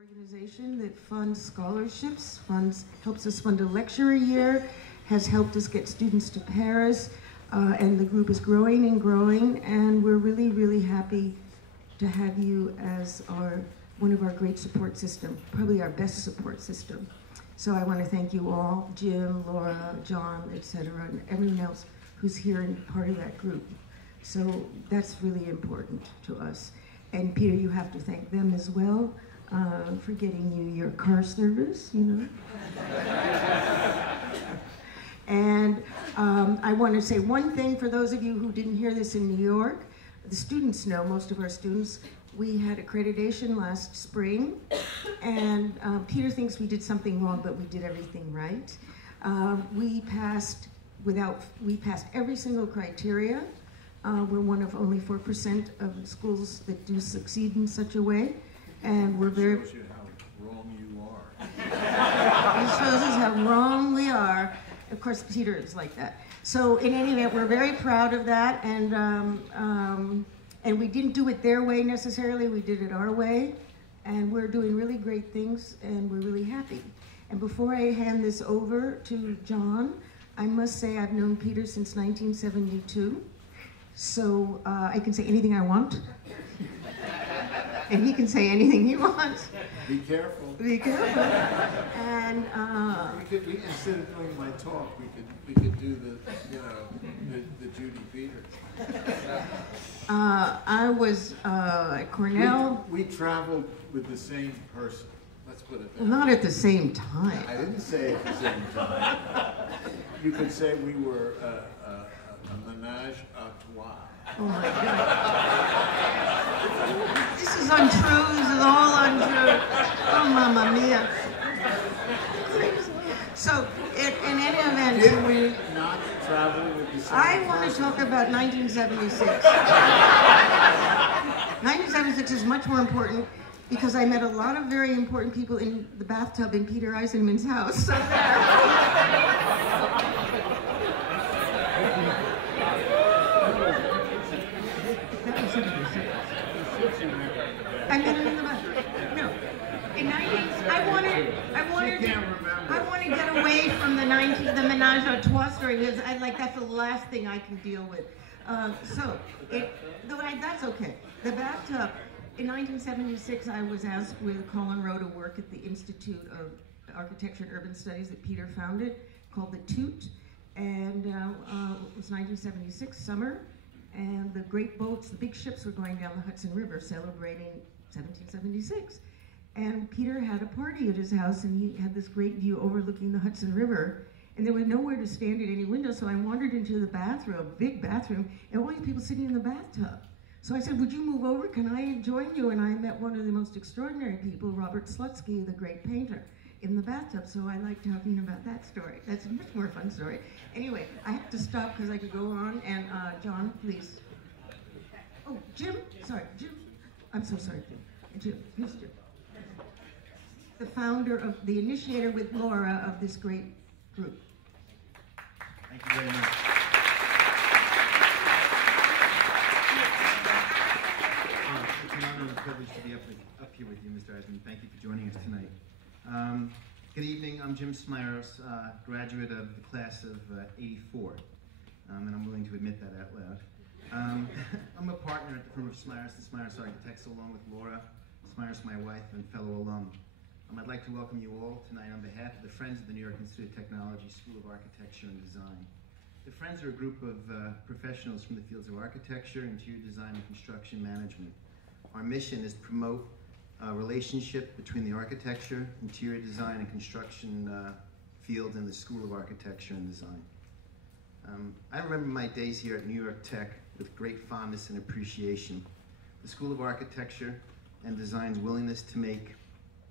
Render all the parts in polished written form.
Organization that funds scholarships, helps us fund a lecture a year, has helped us get students to Paris, and the group is growing and growing, and we're really, really happy to have you as one of our great support system, probably our best support system. So I want to thank you all, Jim, Laura, John, etc., and everyone else who's here and part of that group. So that's really important to us. And Peter, you have to thank them as well for getting you your car service, you know. And I want to say one thing for those of you who didn't hear this in New York. The students know, most of our students, we had accreditation last spring, and Peter thinks we did something wrong, but we did everything right. We passed every single criteria. We're one of only 4% of schools that do succeed in such a way, and we're very. It shows you how wrong you are. It shows us how wrong we are. Of course, Peter is like that. So in any event, we're very proud of that, and we didn't do it their way necessarily, we did it our way, and we're doing really great things, and we're really happy. And before I hand this over to John, I must say I've known Peter since 1972, so I can say anything I want, and he can say anything he wants. Be careful. Be careful. And instead of doing my talk, we could do the Judy Peters. I was at Cornell. We traveled with the same person. Let's put it that way. Not at the same time. I didn't say at the same time. You could say we were a menage a trois. Oh my God. This is untrue. This is all untrue. Oh, mamma mia. So, in any event. Did we not travel with the same I want to person? talk about 1976. 1976 is much more important because I met a lot of very important people in the bathtub in Peter Eisenman's house. So I met him in the bathroom. No. In 19, I want to get away from the menage a trois story because that's the last thing I can deal with. That's okay. The bathtub. In 1976, I was asked with Colin Rowe to work at the Institute of Architecture and Urban Studies that Peter founded, called the Toot, and it was 1976 summer. And the great boats, the big ships were going down the Hudson River celebrating 1776. And Peter had a party at his house and he had this great view overlooking the Hudson River. And there was nowhere to stand at any window, so I wandered into the bathroom, big bathroom, and all these people sitting in the bathtub. So I said, would you move over? Can I join you? And I met one of the most extraordinary people, Robert Slutsky, the great painter, in the bathtub. So I like talking about that story. That's a much more fun story. Anyway, I have to stop because I could go on. And John, please. Oh, Jim. Sorry, Jim. I'm so sorry, Jim. Jim, here's Jim. The founder the initiator with Laura of this great group. Thank you very much. It's an honor and a privilege to be up here with you, Mr. Eisenman. Thank you for joining us tonight. Good evening. I'm Jim Smyros, graduate of the class of '84, and I'm willing to admit that out loud. I'm a partner at the firm of Smyros and Smyros Architects, along with Laura Smyros, my wife, and fellow alum. I'd like to welcome you all tonight on behalf of the Friends of the New York Institute of Technology School of Architecture and Design. The Friends are a group of professionals from the fields of architecture, interior design, and construction management. Our mission is to promote a relationship between the architecture, interior design, and construction field in the School of Architecture and Design. I remember my days here at New York Tech with great fondness and appreciation. The School of Architecture and Design's willingness to make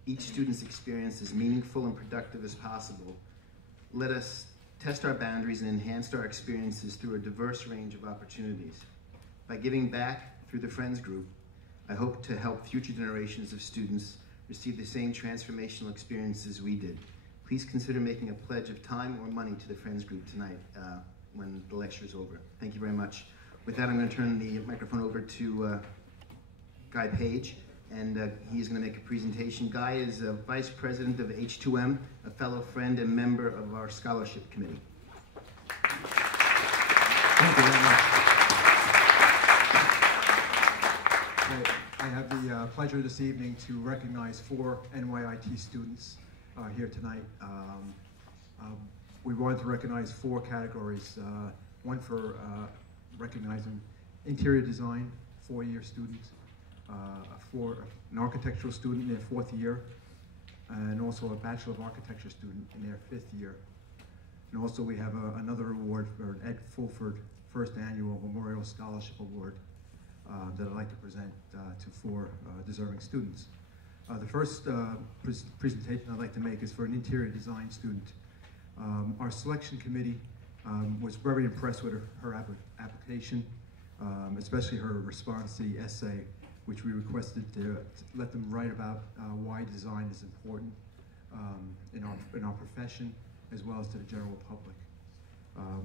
each student's experience as meaningful and productive as possible let us test our boundaries and enhance our experiences through a diverse range of opportunities. By giving back through the Friends Group, I hope to help future generations of students receive the same transformational experiences we did. Please consider making a pledge of time or money to the Friends Group tonight when the lecture is over. Thank you very much. With that, I'm going to turn the microphone over to Guy Page, and he's going to make a presentation. Guy is Vice President of H2M, a fellow friend and member of our Scholarship Committee. Thank you very much. I have the pleasure this evening to recognize 4 NYIT students here tonight. We wanted to recognize 4 categories. One for recognizing interior design, 4-year student, for an architectural student in their 4th year, and also a Bachelor of Architecture student in their 5th year. And also we have another award for an Ed Fulford First Annual Memorial Scholarship Award that I'd like to present to 4 deserving students. The first presentation I'd like to make is for an interior design student. Our selection committee was very impressed with her application, especially her response to the essay, which we requested to let them write about why design is important in our profession, as well as to the general public.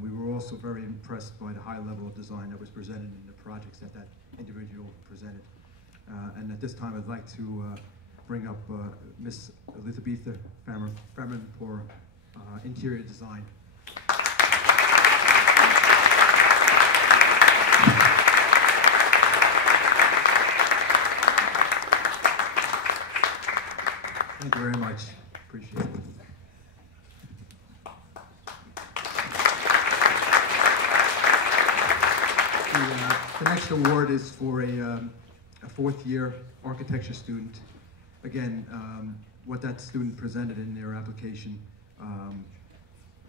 We were also very impressed by the high level of design that was presented in the projects that that individual presented. And at this time, I'd like to bring up Miss Elizabetha Ferman for interior design. Thank you very much. Appreciate it. The next award is for a 4th-year architecture student. Again, what that student presented in their application,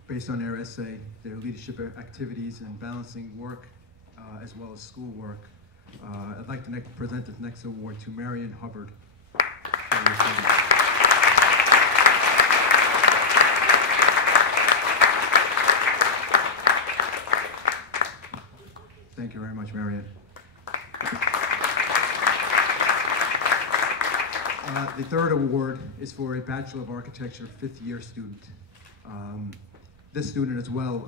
based on their essay, their leadership activities and balancing work as well as schoolwork. I'd like to present this next award to Marion Hubbard. Thank you very much, Marion. The third award is for a Bachelor of Architecture 5th-year student. This student as well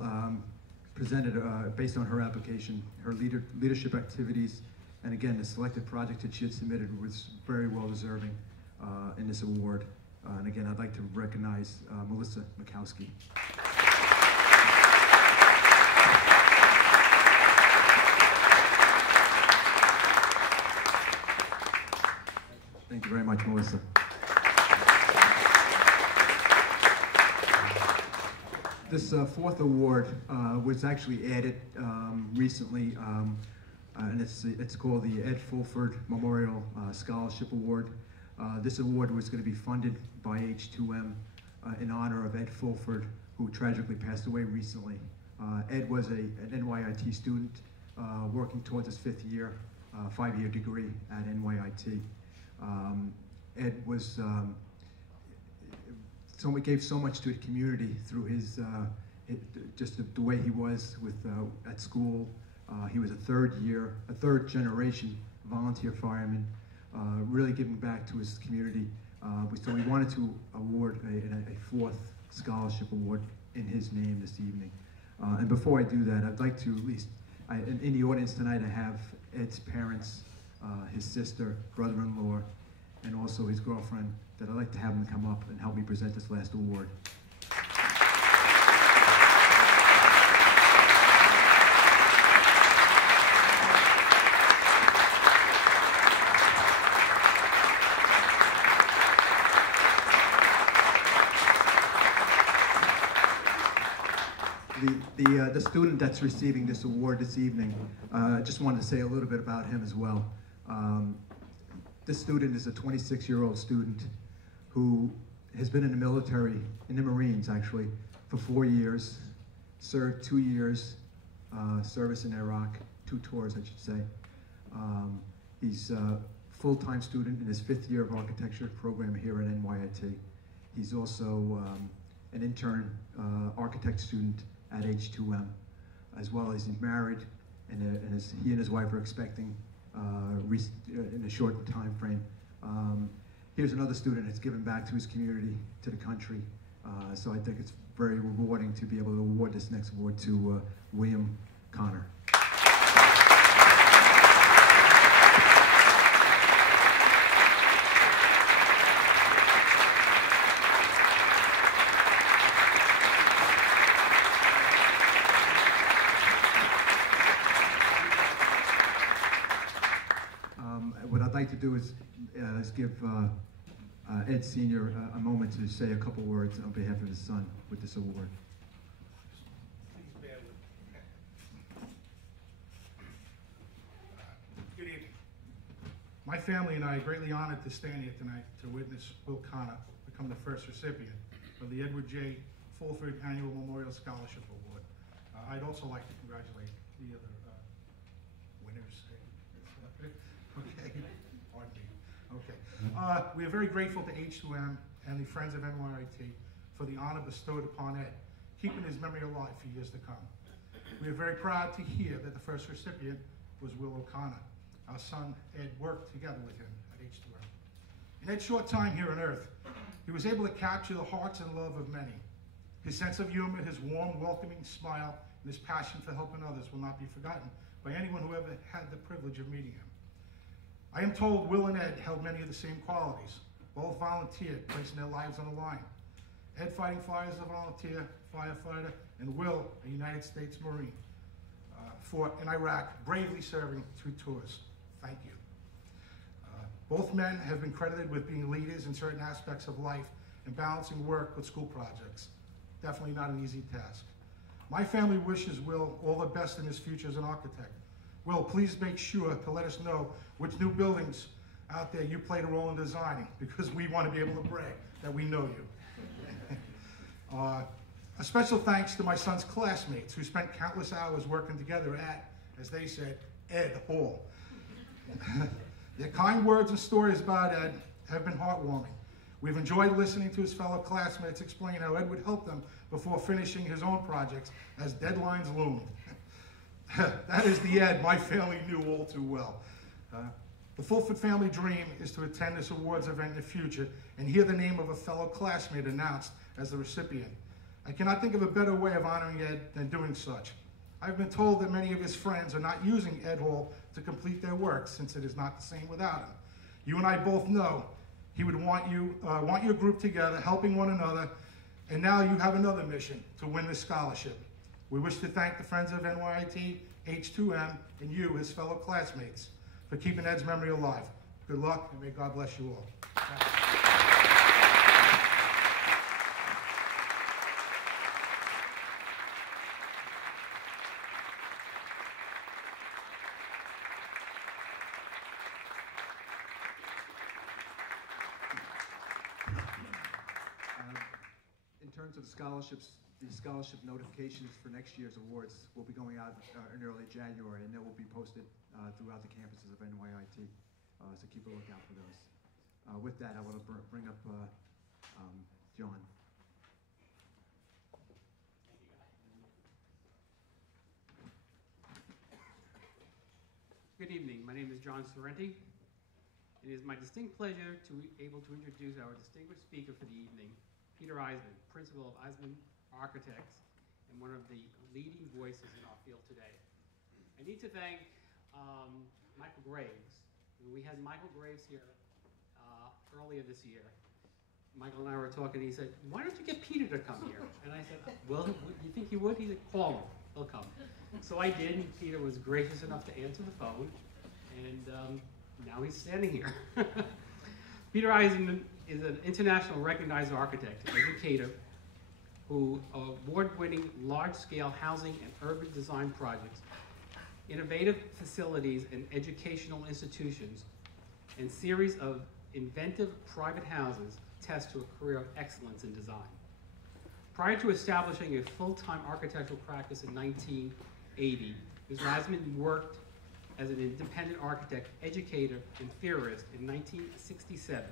presented, based on her application, her leadership activities, and again, the selected project that she had submitted was very well deserving in this award. And again, I'd like to recognize Melissa Mikowski. Thank you very much, Melissa. This 4th award was actually added recently, and it's called the Ed Fulford Memorial Scholarship Award. This award was going to be funded by H2M in honor of Ed Fulford, who tragically passed away recently. Ed was an NYIT student working towards his 5th year, 5-year degree at NYIT. Ed was gave so much to the community through his just the way he was with at school. He was a 3rd generation volunteer fireman, really giving back to his community. So we wanted to award a 4th scholarship award in his name this evening. And before I do that, I'd like to at least, in the audience tonight, I have Ed's parents, his sister, brother-in-law, and also his girlfriend, that I'd like to have them come up and help me present this last award. The student that's receiving this award this evening, I just wanted to say a little bit about him as well. This student is a 26-year-old student who has been in the military, in the Marines actually, for 4 years, served 2 years service in Iraq, 2 tours I should say. He's a full-time student in his 5th year of architecture program here at NYIT. He's also an intern architect student at H2M, as well as he's married, and he and his wife are expecting in a short time frame. Here's another student that's given back to his community, to the country. So I think it's very rewarding to be able to award this next award to William Connor. like to do is give Ed Sr. A moment to say a couple words on behalf of his son with this award. Please bear with me. Good evening. My family and I are greatly honored to stand here tonight to witness Will Connor become the first recipient of the Edward J. Fulford Annual Memorial Scholarship Award. I'd also like to congratulate the other winners. Okay, pardon me. Okay. We are very grateful to H2M and the Friends of NYIT for the honor bestowed upon Ed, keeping his memory alive for years to come. We are very proud to hear that the first recipient was Will O'Connor. Our son Ed worked together with him at H2M. In Ed's short time here on Earth, he was able to capture the hearts and love of many. His sense of humor, his warm, welcoming smile, and his passion for helping others will not be forgotten by anyone who ever had the privilege of meeting him. I am told Will and Ed held many of the same qualities. Both volunteered, placing their lives on the line. Ed fighting fires as a volunteer, firefighter, and Will, a United States Marine, fought in Iraq, bravely serving 2 tours. Thank you. Both men have been credited with being leaders in certain aspects of life and balancing work with school projects. Definitely not an easy task. My family wishes Will all the best in his future as an architect. Will, please make sure to let us know which new buildings out there you played a role in designing, because we want to be able to brag that we know you. A special thanks to my son's classmates who spent countless hours working together at, as they said, Ed Hall. Their kind words and stories about Ed have been heartwarming. We've enjoyed listening to his fellow classmates explain how Ed would help them before finishing his own projects as deadlines loomed. That is the Ed my family knew all too well. The Fulford family dream is to attend this awards event in the future and hear the name of a fellow classmate announced as the recipient. I cannot think of a better way of honoring Ed than doing such. I've been told that many of his friends are not using Ed Hall to complete their work, since it is not the same without him. You and I both know he would want your group together, helping one another, and now you have another mission, to win this scholarship. We wish to thank the Friends of NYIT, H2M, and you, his fellow classmates, for keeping Ed's memory alive. Good luck, and may God bless you all. Thank you. In terms of the scholarships, the scholarship notifications for next year's awards will be going out in early January, and they will be posted throughout the campuses of NYIT. So keep a lookout for those. With that, I want to bring up John. Good evening. My name is John Sorrenti. It is my distinct pleasure to be able to introduce our distinguished speaker for the evening, Peter Eisenman, principal of Eisenman Architects and one of the leading voices in our field today. I need to thank Michael Graves. We had Michael Graves here earlier this year. Michael and I were talking, and he said, "Why don't you get Peter to come here?" And I said, "Well, you think he would?" He said, "Call him, he'll come." So I did, and Peter was gracious enough to answer the phone, and now he's standing here. Peter Eisenman is an international recognized architect, educator, who award-winning large-scale housing and urban design projects, innovative facilities and educational institutions, and series of inventive private houses test to a career of excellence in design. Prior to establishing a full-time architectural practice in 1980, Mr. Eisenman worked as an independent architect, educator, and theorist in 1967.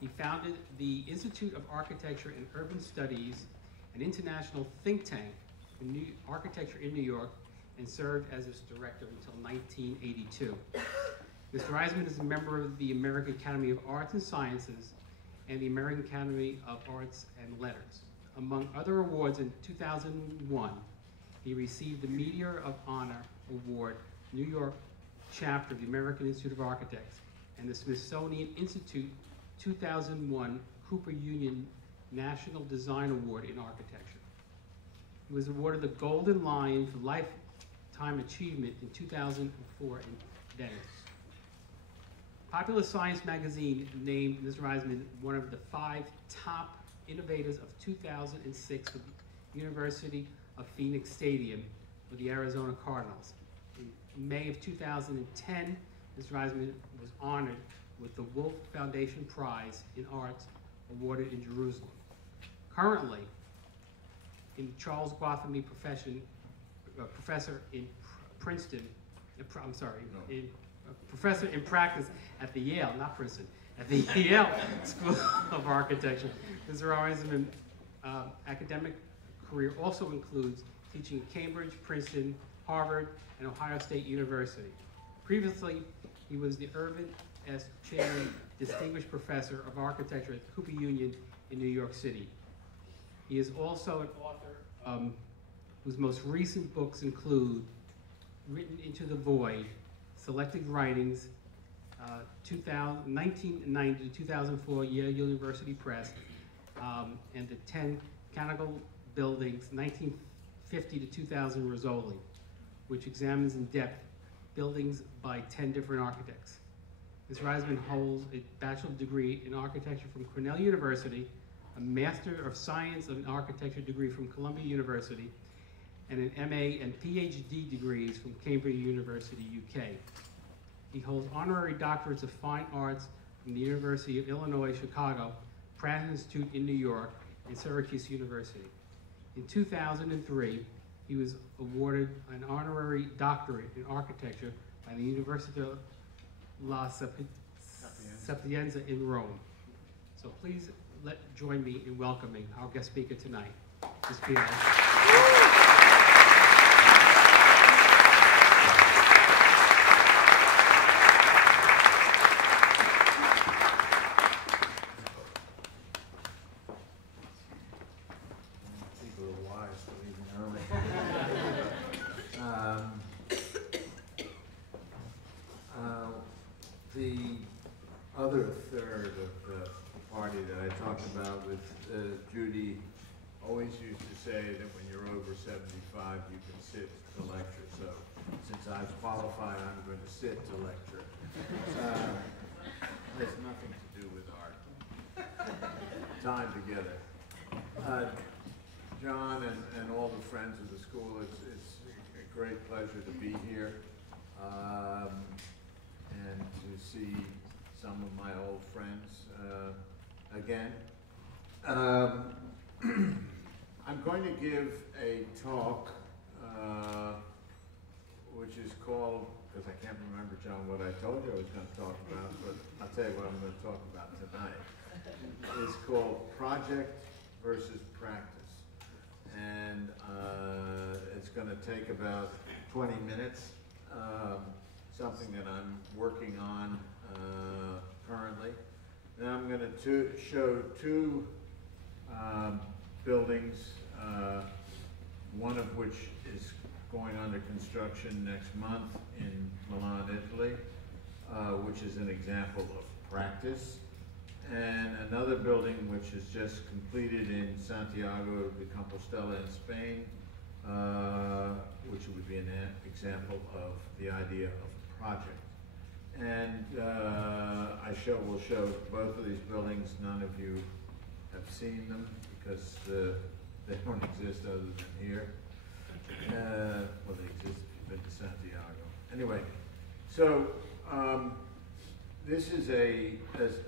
He founded the Institute of Architecture and Urban Studies, an international think tank in architecture in New York, and served as its director until 1982. Mr. Eisenman is a member of the American Academy of Arts and Sciences and the American Academy of Arts and Letters. Among other awards, in 2001, he received the Meteor of Honor Award, New York chapter of the American Institute of Architects, and the Smithsonian Institute 2001 Cooper Union National Design Award in Architecture. He was awarded the Golden Lion for Lifetime Achievement in 2004 in Venice. Popular Science magazine named Mr. Eisenman one of the 5 top innovators of 2006 with the University of Phoenix Stadium with the Arizona Cardinals. In May of 2010, Mr. Eisenman was honored with the Wolf Foundation Prize in Arts awarded in Jerusalem. Currently, in Charles Gauthamy professor in Princeton, professor in practice at the Yale, not Princeton, at the Yale School of Architecture. Mr. Eisenman's academic career also includes teaching at Cambridge, Princeton, Harvard, and Ohio State University. Previously, he was the Irvin S. Cheney Distinguished Professor of Architecture at the Cooper Union in New York City. He is also an author whose most recent books include Written into the Void, Selected Writings, 1990 to 2004 Yale University Press, and the 10 Canonical Buildings, 1950 to 2000 Rizzoli, which examines in depth buildings by 10 different architects. Mr. Eisenman holds a bachelor's degree in architecture from Cornell University, a Master of Science in Architecture degree from Columbia University, and an MA and PhD degrees from Cambridge University, UK. He holds honorary doctorates of fine arts from the University of Illinois, Chicago, Pratt Institute in New York, and Syracuse University. In 2003, he was awarded an honorary doctorate in architecture by the University of La Sapienza in Rome. So please join me in welcoming our guest speaker tonight, Ms. Peter. The other third of the party that I talked about with Judy always used to say that when you're over 75, you can sit to lecture. So since I've qualified, I'm going to sit to lecture. Has nothing to do with our time together. John and all the friends of the school, it's a great pleasure to be here. And to see some of my old friends again. I'm going to give a talk which is called, because I can't remember, John, what I told you I was going to talk about, but I'll tell you what I'm going to talk about tonight. It's called Project versus Practice. And it's going to take about 20 minutes. Something that I'm working on currently. And I'm going to show 2 buildings, one of which is going under construction next month in Milan, Italy, which is an example of practice. And another building which is just completed in Santiago de Compostela in Spain, which would be an example of the idea of project. And I will show both of these buildings. None of you have seen them because they don't exist other than here. Well, they exist if you've been to Santiago. Anyway, so this is a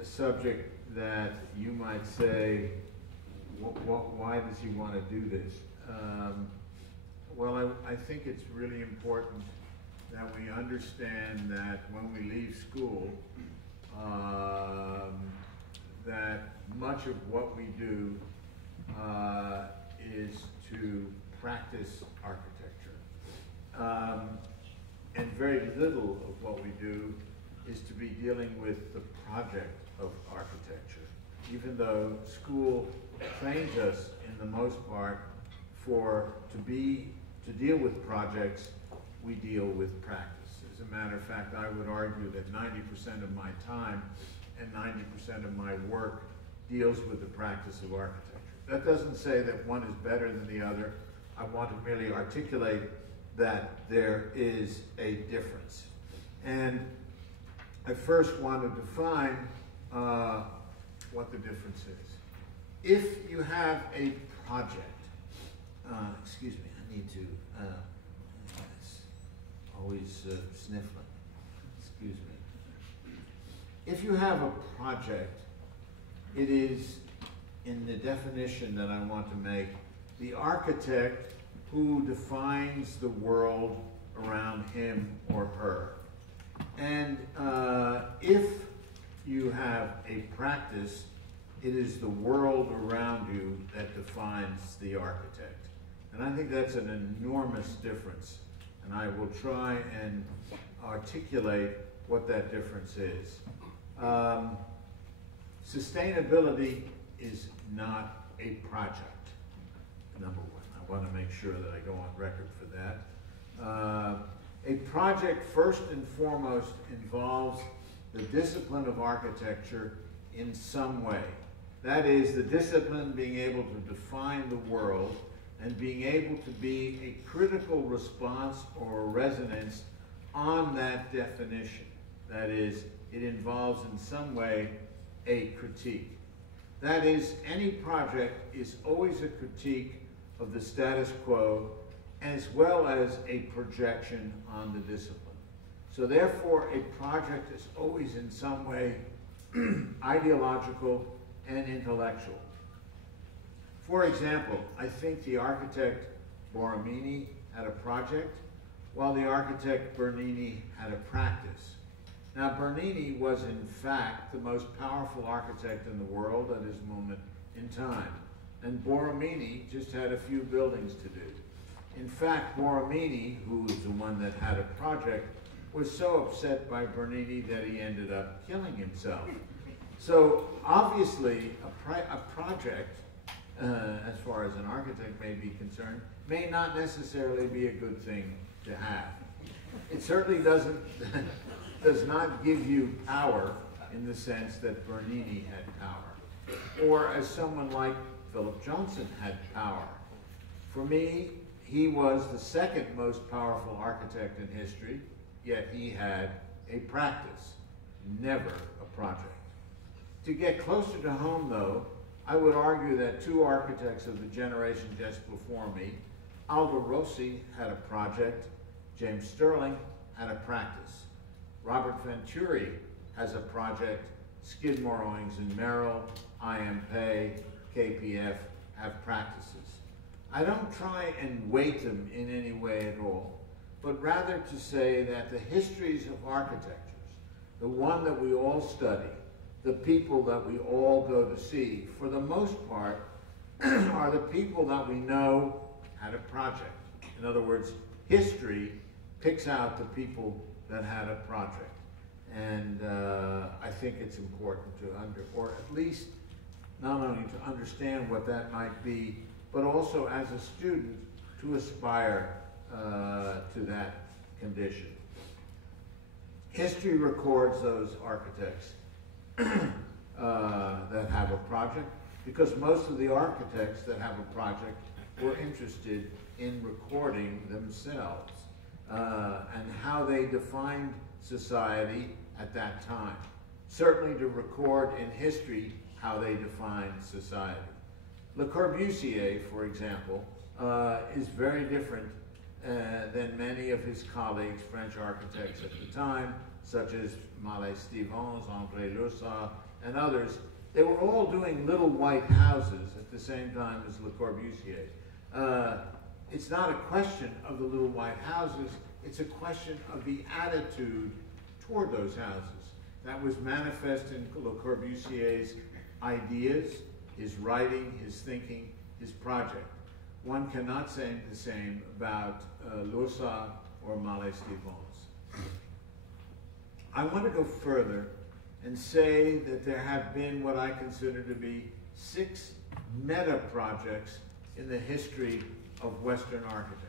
subject that you might say, why does he want to do this? Well, I think it's really important that we understand that when we leave school, that much of what we do is to practice architecture. And very little of what we do is to be dealing with the project of architecture, even though school trains us in the most part to deal with projects. We deal with practice. As a matter of fact, I would argue that 90% of my time and 90% of my work deals with the practice of architecture. That doesn't say that one is better than the other. I want to merely articulate that there is a difference. And I first want to define what the difference is. If you have a project, excuse me, I need to, it's always sniffling, excuse me. If you have a project, it is, in the definition that I want to make, the architect who defines the world around him or her. And if you have a practice, it is the world around you that defines the architect. And I think that's an enormous difference. And I will try and articulate what that difference is. Sustainability is not a project, number one. I want to make sure that I go on record for that. A project, first and foremost, involves the discipline of architecture in some way. That is, the discipline being able to define the world and being able to be a critical response or resonance on that definition. That is, it involves in some way a critique. That is, any project is always a critique of the status quo as well as a projection on the discipline. So therefore, a project is always in some way ideological and intellectual. For example, I think the architect Borromini had a project, while the architect Bernini had a practice. Now, Bernini was in fact the most powerful architect in the world at his moment in time, and Borromini just had a few buildings to do. In fact, Borromini, who was the one that had a project, was so upset by Bernini that he ended up killing himself. So obviously, a project, as far as an architect may be concerned, may not necessarily be a good thing to have. It certainly does not give you power in the sense that Bernini had power, or as someone like Philip Johnson had power. For me, he was the second most powerful architect in history, yet he had a practice, never a project. To get closer to home, though, I would argue that two architects of the generation just before me, Aldo Rossi had a project, James Sterling had a practice. Robert Venturi has a project, Skidmore, Owings and Merrill, IMP, KPF have practices. I don't try and weight them in any way at all, but rather to say that the histories of architectures, the one that we all study, the people that we all go to see, for the most part, are the people that we know had a project. In other words, history picks out the people that had a project. And I think it's important to or at least not only to understand what that might be, but also as a student to aspire to that condition. History records those architects that have a project, because most of the architects that have a project were interested in recording themselves and how they defined society at that time. Certainly to record in history how they defined society. Le Corbusier, for example, is very different than many of his colleagues, French architects at the time, such as Mallet Stevens, André Loussat, and others. They were all doing little white houses at the same time as Le Corbusier. It's not a question of the little white houses, it's a question of the attitude toward those houses. That was manifest in Le Corbusier's ideas, his writing, his thinking, his project. One cannot say the same about Loussat or Mallet Stevens. I want to go further and say that there have been what I consider to be 6 meta projects in the history of Western architecture.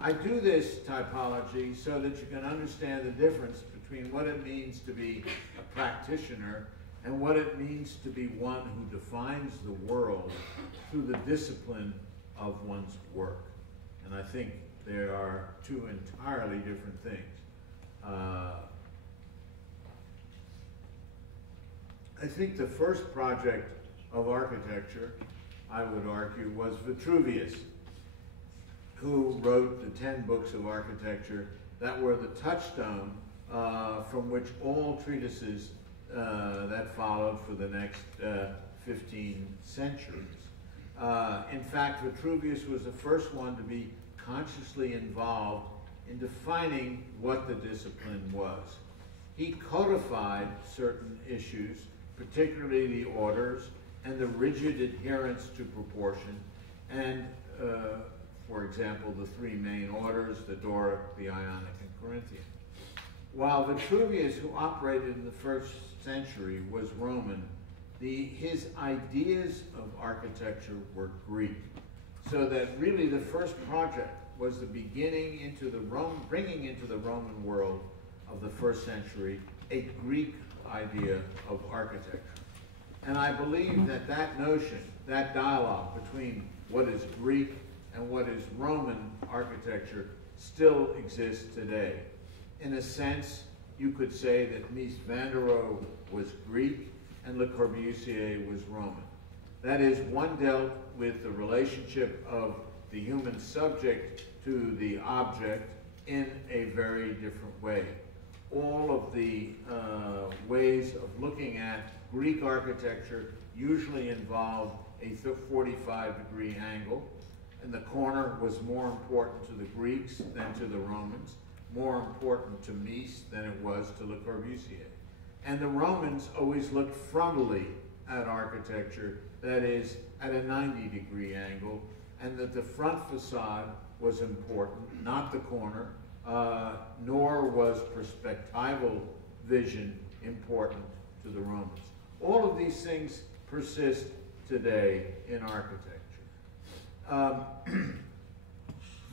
I do this typology so that you can understand the difference between what it means to be a practitioner and what it means to be one who defines the world through the discipline of one's work. And I think there are 2 entirely different things. I think the first project of architecture, I would argue, was Vitruvius, who wrote the 10 books of architecture that were the touchstone from which all treatises that followed for the next 15 centuries. In fact, Vitruvius was the first one to be consciously involved in defining what the discipline was. He codified certain issues, particularly the orders and the rigid adherence to proportion, and for example, the three main orders, the Doric, the Ionic, and Corinthian. While Vitruvius, who operated in the first century, was Roman, his ideas of architecture were Greek. So that really the first project was the beginning into the bringing into the Roman world of the first century a Greek idea of architecture. And I believe that that notion, that dialogue between what is Greek and what is Roman architecture still exists today. In a sense, you could say that Mies van der Rohe was Greek and Le Corbusier was Roman. That is, one dealt with the relationship of the human subject to the object in a very different way. All of the ways of looking at Greek architecture usually involved a 45-degree angle, and the corner was more important to the Greeks than to the Romans, more important to Mies than it was to Le Corbusier. And the Romans always looked frontally at architecture, that is, at a 90-degree angle, and that the front facade was important, not the corner, nor was perspectival vision important to the Romans. All of these things persist today in architecture.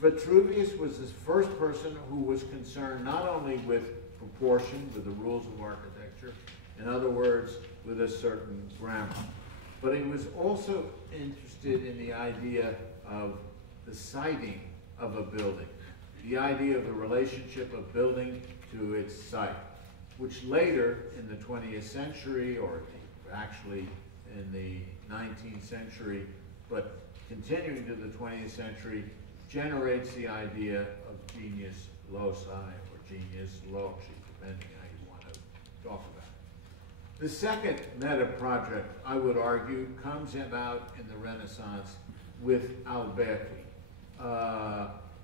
Vitruvius was the first person who was concerned not only with proportion, with the rules of architecture, in other words, with a certain grammar, but he was also interested in the idea of the siting of a building, the idea of the relationship of building to its site, which later in the 20th century, or actually in the 19th century, but continuing to the 20th century, generates the idea of genius loci or genius loci, depending how you want to talk about it. The second meta project, I would argue, comes about in the Renaissance with Alberti.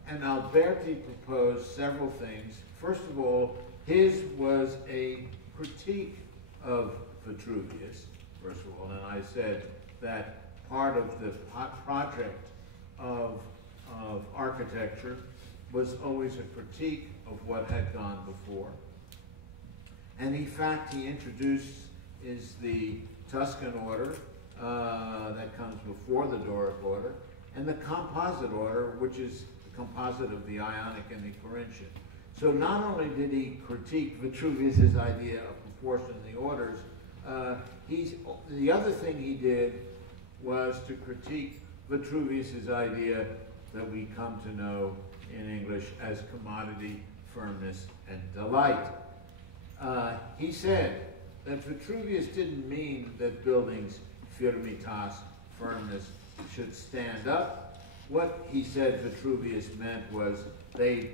And Alberti proposed several things. First of all, his was a critique of Vitruvius, first of all, and I said that part of the project of architecture was always a critique of what had gone before. And in fact, he introduced is the Tuscan order that comes before the Doric order, and the composite order, which is the composite of the Ionic and the Corinthian. So not only did he critique Vitruvius's idea of proportion in the orders, the other thing he did was to critique Vitruvius's idea that we come to know in English as commodity, firmness, and delight. He said that Vitruvius didn't mean that buildings, firmitas, firmness, should stand up. What he said Vitruvius meant was they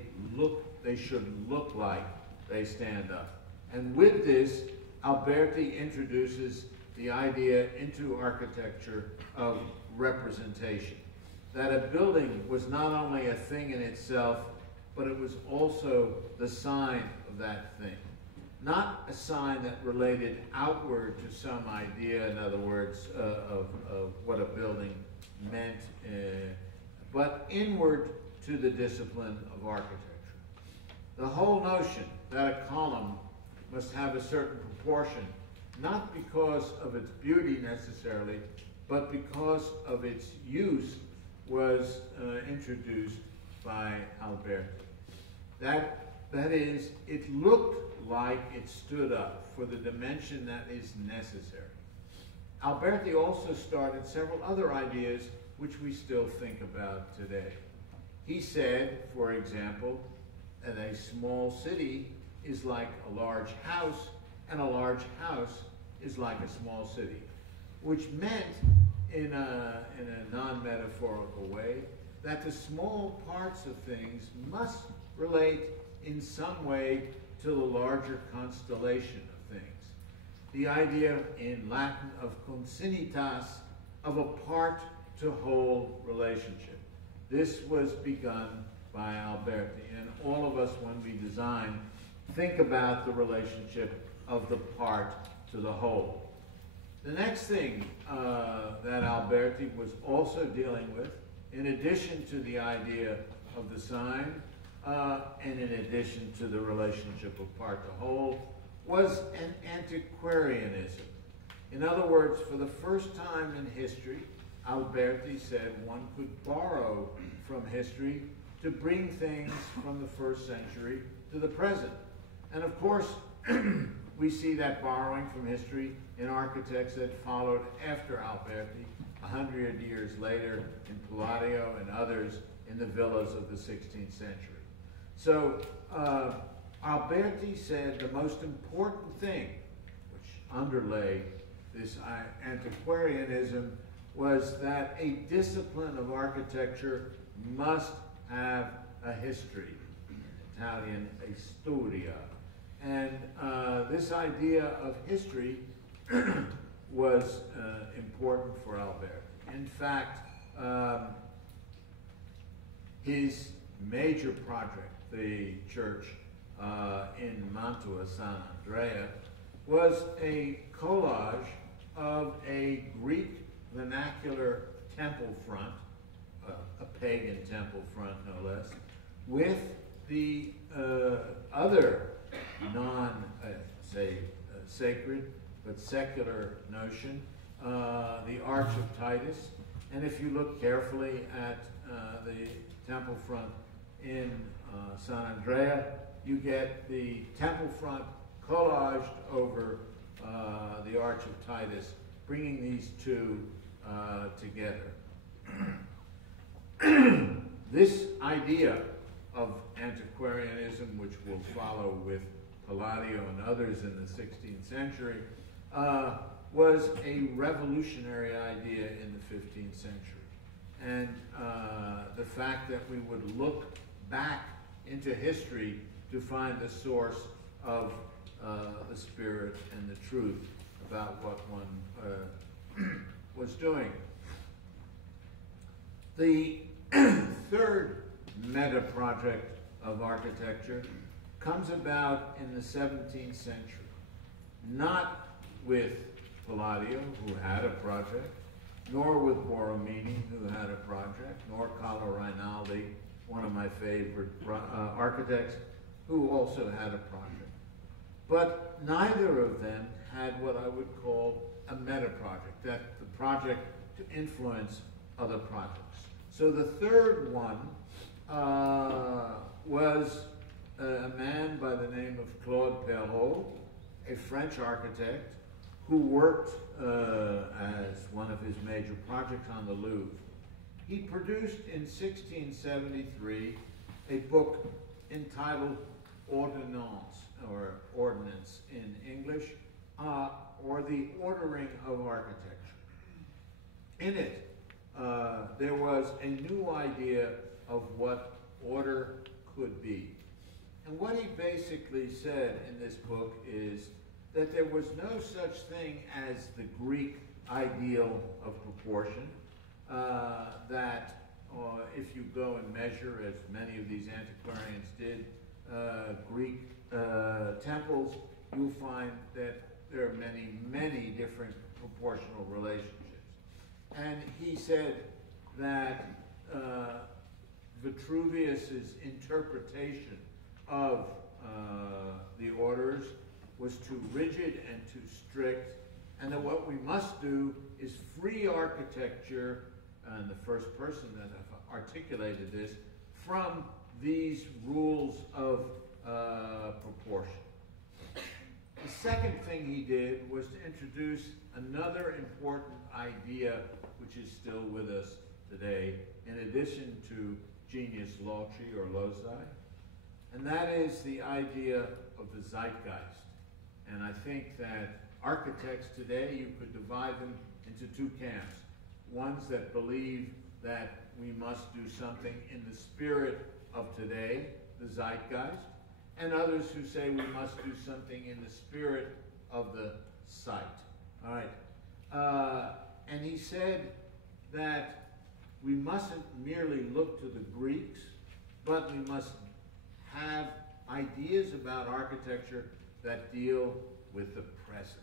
should look like they stand up. And with this, Alberti introduces the idea into architecture of representation. That a building was not only a thing in itself, but it was also the sign of that thing. Not a sign that related outward to some idea, in other words, of what a building meant, but inward to the discipline of architecture. The whole notion that a column must have a certain proportion, not because of its beauty necessarily, but because of its use, was introduced by Alberti. That is, it looked like it stood up for the dimension that is necessary. Alberti also started several other ideas which we still think about today. He said, for example, that a small city is like a large house, and a large house is like a small city, which meant, in a non-metaphorical way, that the small parts of things must relate in some way to the larger constellation of things. The idea in Latin of consinitas, of a part-to-whole relationship. This was begun by Alberti, and all of us, when we design, think about the relationship of the part to the whole. The next thing that Alberti was also dealing with, in addition to the idea of the sign, and in addition to the relationship of part to whole, was an antiquarianism. In other words, for the first time in history, Alberti said one could borrow from history to bring things from the first century to the present. And of course, we see that borrowing from history in architects that followed after Alberti, 100 years later in Palladio and others in the villas of the 16th century. So Alberti said the most important thing, which underlay this antiquarianism, was that a discipline of architecture must have a history, Italian, a storia. And this idea of history was important for Alberti. In fact, his major project, the church in Mantua, San Andrea, was a collage of a Greek vernacular temple front, a pagan temple front no less, with the other sacred but secular notion, the Arch of Titus. And if you look carefully at the temple front in San Andrea, you get the temple front collaged over the Arch of Titus, bringing these two together. This idea of antiquarianism, which will follow with Palladio and others in the 16th century, was a revolutionary idea in the 15th century. And the fact that we would look back into history to find the source of the spirit and the truth about what one was doing. The third meta project of architecture comes about in the 17th century, not with Palladio, who had a project, nor with Borromini, who had a project, nor Carlo Rinaldi, one of my favorite architects, who also had a project. But neither of them had what I would call a meta project, that the project to influence other projects. So the third one was a man by the name of Claude Perrault, a French architect, who worked as one of his major projects on the Louvre. He produced in 1673 a book entitled Ordonnance, or Ordinance in English, or the Ordering of Architecture. In it, there was a new idea of what order could be. And what he basically said in this book is that there was no such thing as the Greek ideal of proportion, that if you go and measure, as many of these antiquarians did, Greek temples, you'll find that there are many, many different proportional relationships. And he said that Vitruvius's interpretation of the orders was too rigid and too strict, and that what we must do is free architecture, and the first person that articulated this, from these rules of proportion. The second thing he did was to introduce another important idea, which is still with us today, in addition to genius loci or loci, and that is the idea of the zeitgeist. And I think that architects today, you could divide them into two camps. Ones that believe that we must do something in the spirit of today, the zeitgeist, and others who say we must do something in the spirit of the site. All right. And he said that we mustn't merely look to the Greeks, but we must have ideas about architecture that deal with the present.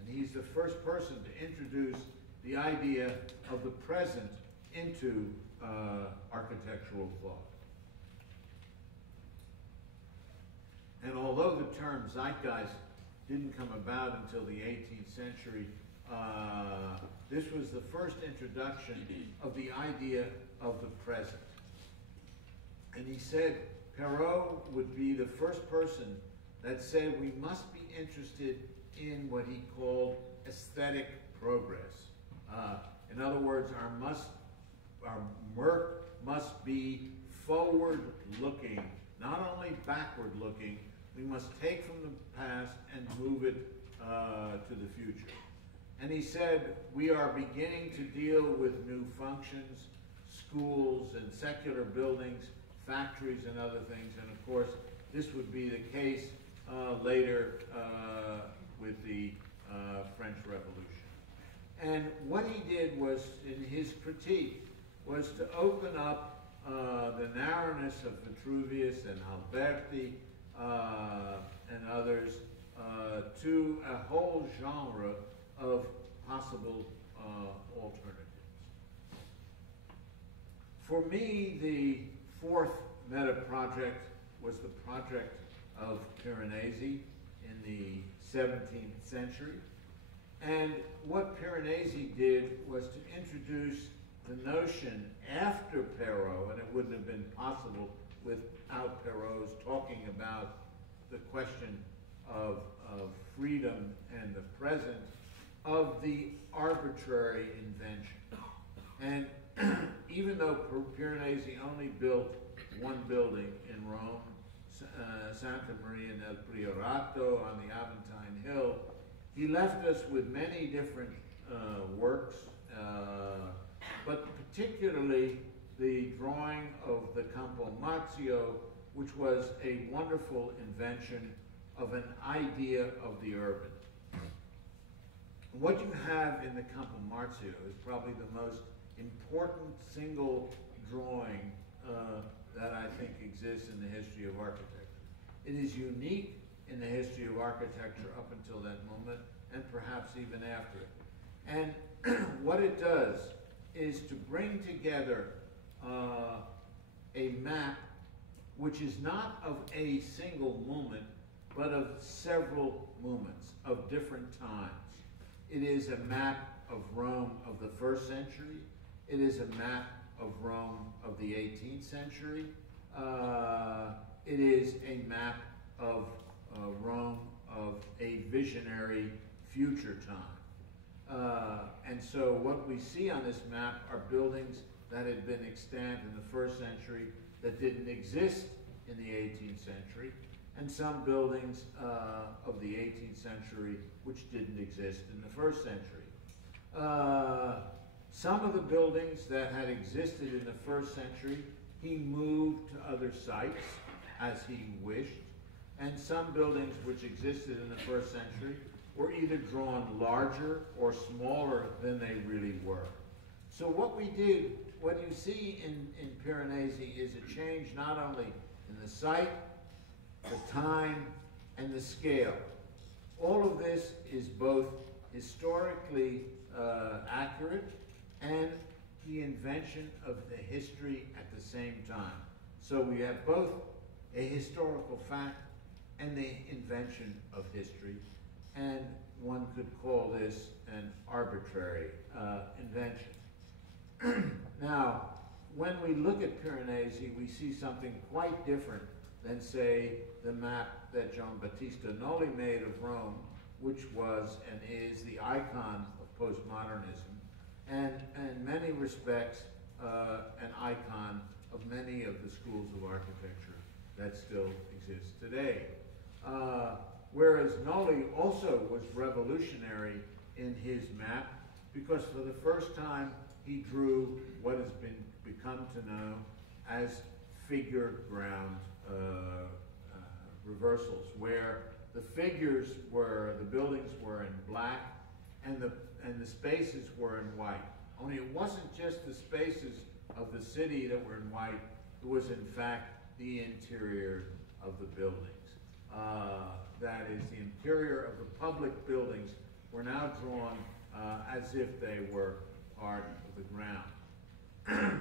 And he's the first person to introduce the idea of the present into architectural thought. And although the term zeitgeist didn't come about until the 18th century, this was the first introduction of the idea of the present. And he said Perrault would be the first person that said we must be interested in what he called aesthetic progress. In other words, our work must be forward-looking, not only backward-looking. We must take from the past and move it to the future. And he said, we are beginning to deal with new functions, schools and secular buildings, factories and other things. And of course, this would be the case later with the French Revolution. And what he did was, in his critique, was to open up the narrowness of Vitruvius and Alberti and others to a whole genre of possible alternatives. For me, the fourth meta project was the project of Piranesi in the 17th century. And what Piranesi did was to introduce the notion after Perrault, and it wouldn't have been possible without Perrault's talking about the question of freedom and the present, of the arbitrary invention. And even though Piranesi only built one building in Rome, Santa Maria del Priorato on the Aventine Hill, he left us with many different works, but particularly the drawing of the Campo Marzio, which was a wonderful invention of an idea of the urban. What you have in the Campo Marzio is probably the most important single drawing that I think exists in the history of architecture. It is unique in the history of architecture up until that moment, and perhaps even after it. And what it does is to bring together a map which is not of a single moment, but of several moments of different times. It is a map of Rome of the 1st century. It is a map of Rome of the 18th century. It is a map of Rome of a visionary future time. And so what we see on this map are buildings that had been extant in the 1st century that didn't exist in the 18th century, and some buildings of the 18th century which didn't exist in the 1st century. Some of the buildings that had existed in the 1st century, he moved to other sites as he wished, and some buildings which existed in the 1st century were either drawn larger or smaller than they really were. So what we did, what you see in Piranesi is a change not only in the site, the time, and the scale. All of this is both historically accurate and the invention of the history at the same time. So we have both a historical fact and the invention of history, and one could call this an arbitrary invention. Now, when we look at Piranesi, we see something quite different than, say, the map that Giambattista Noli made of Rome, which was and is the icon of postmodernism, and in many respects, an icon of many of the schools of architecture that still exist today. whereas Noli also was revolutionary in his map because for the first time he drew what has become to know as figure ground reversals, where the figures were, the buildings were in black and the spaces were in white. Only it wasn't just the spaces of the city that were in white, it was in fact the interior of the buildings. That is, the interior of the public buildings were now drawn as if they were part of the ground.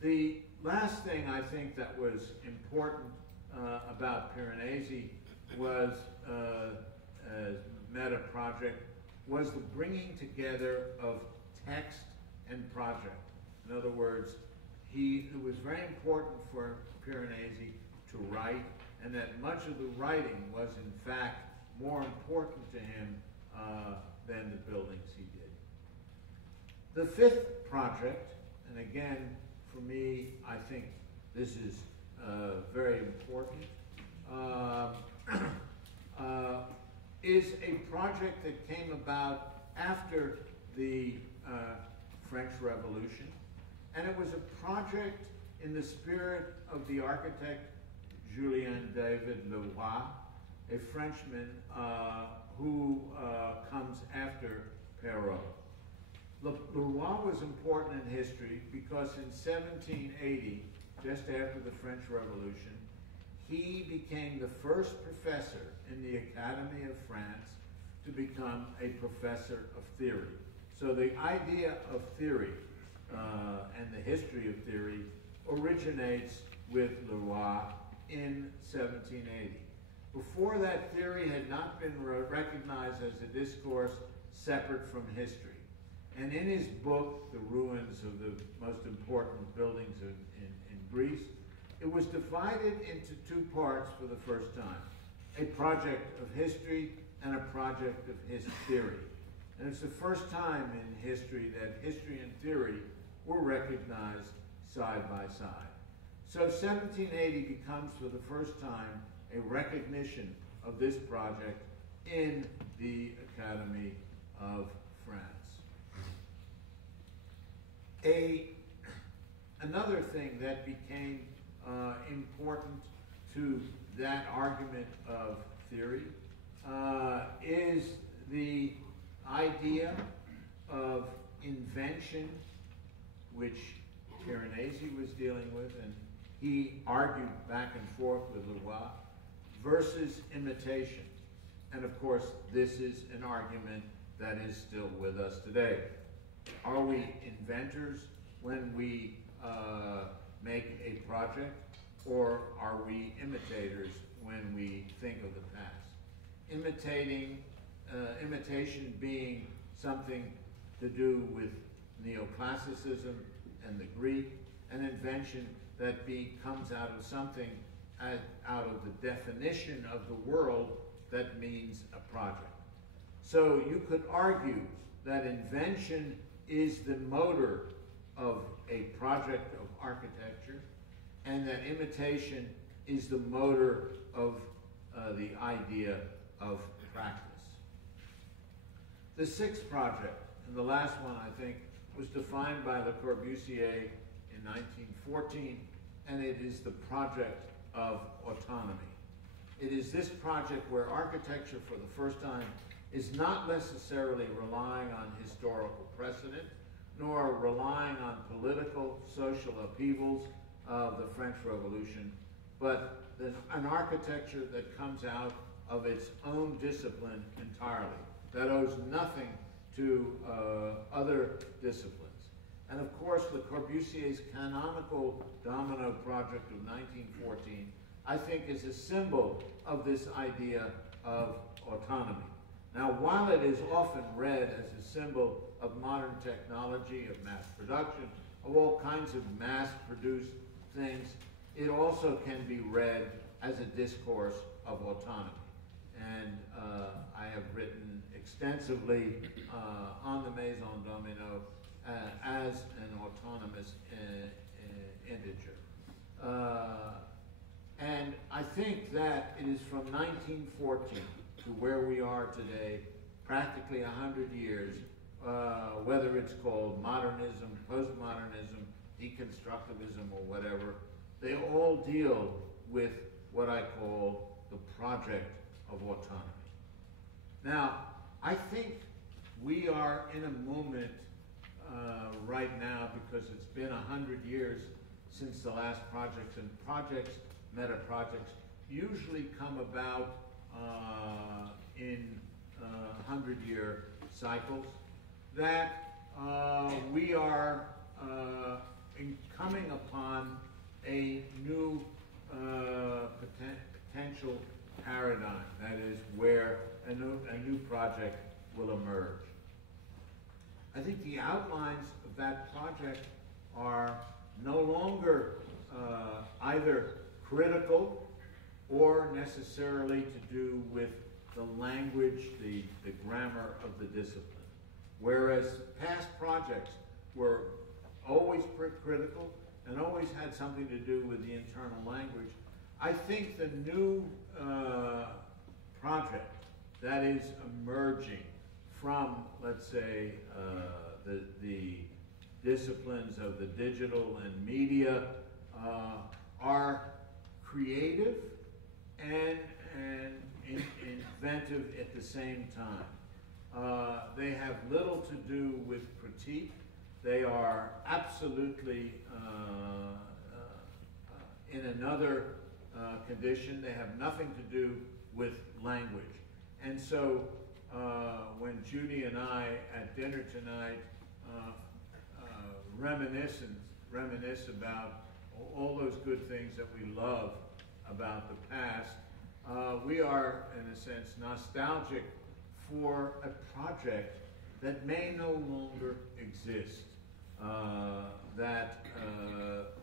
The last thing I think that was important about Piranesi was meta project was the bringing together of text and project. In other words, it was very important for Piranesi to write, and that much of the writing was in fact more important to him than the buildings he did. The fifth project, and again, for me, I think this is very important, is a project that came about after the French Revolution, and it was a project in the spirit of the architect Julien David Leroy, a Frenchman who comes after Perrault. Leroy was important in history because in 1780, just after the French Revolution, he became the first professor in the Academy of France to become a professor of theory. So the idea of theory and the history of theory originates with Leroy in 1780. Before that, theory had not been recognized as a discourse separate from history. And in his book, The Ruins of the Most Important Buildings in Greece, it was divided into two parts for the first time: a project of history and a project of his theory. And it's the first time in history that history and theory were recognized side by side. So 1780 becomes for the first time a recognition of this project in the Academy of France. Another thing that became important to that argument of theory is the idea of invention, which Piranesi was dealing with, and he argued back and forth with Leroy, versus imitation. And of course, this is an argument that is still with us today. Are we inventors when we make a project, or are we imitators when we think of the past? Imitation being something to do with neoclassicism and the Greek, and invention that comes out of something, out of the definition of the world that means a project. So you could argue that invention is the motor of a project of architecture, and that imitation is the motor of the idea of practice. The sixth project, and the last one I think, was defined by Le Corbusier in 1914, and it is the project of autonomy. It is this project where architecture for the first time is not necessarily relying on historical precedent, nor relying on political, social upheavals of the French Revolution, but an architecture that comes out of its own discipline entirely, that owes nothing to other disciplines. And of course, Le Corbusier's canonical domino project of 1914, I think, is a symbol of this idea of autonomy. Now, while it is often read as a symbol of modern technology, of mass production, of all kinds of mass-produced things, it also can be read as a discourse of autonomy. And I have written extensively on the Maison Domino as an autonomous integer. And I think that it is from 1914 to where we are today, practically 100 years, whether it's called modernism, postmodernism, deconstructivism, or whatever, they all deal with what I call the project of autonomy. Now, I think we are in a moment right now, because it's been 100 years since the last projects, and projects, meta projects, usually come about in 100-year cycles, that we are coming upon a new potential paradigm, that is, where a new project will emerge. I think the outlines of that project are no longer either critical or necessarily to do with the language, the grammar of the discipline. Whereas past projects were always critical and always had something to do with the internal language, I think the new project that is emerging from, let's say, the disciplines of the digital and media are creative and inventive at the same time. They have little to do with critique. They are absolutely in another condition. They have nothing to do with language. And so when Judy and I at dinner tonight reminisce about all those good things that we love about the past, we are, in a sense, nostalgic for a project that may no longer exist.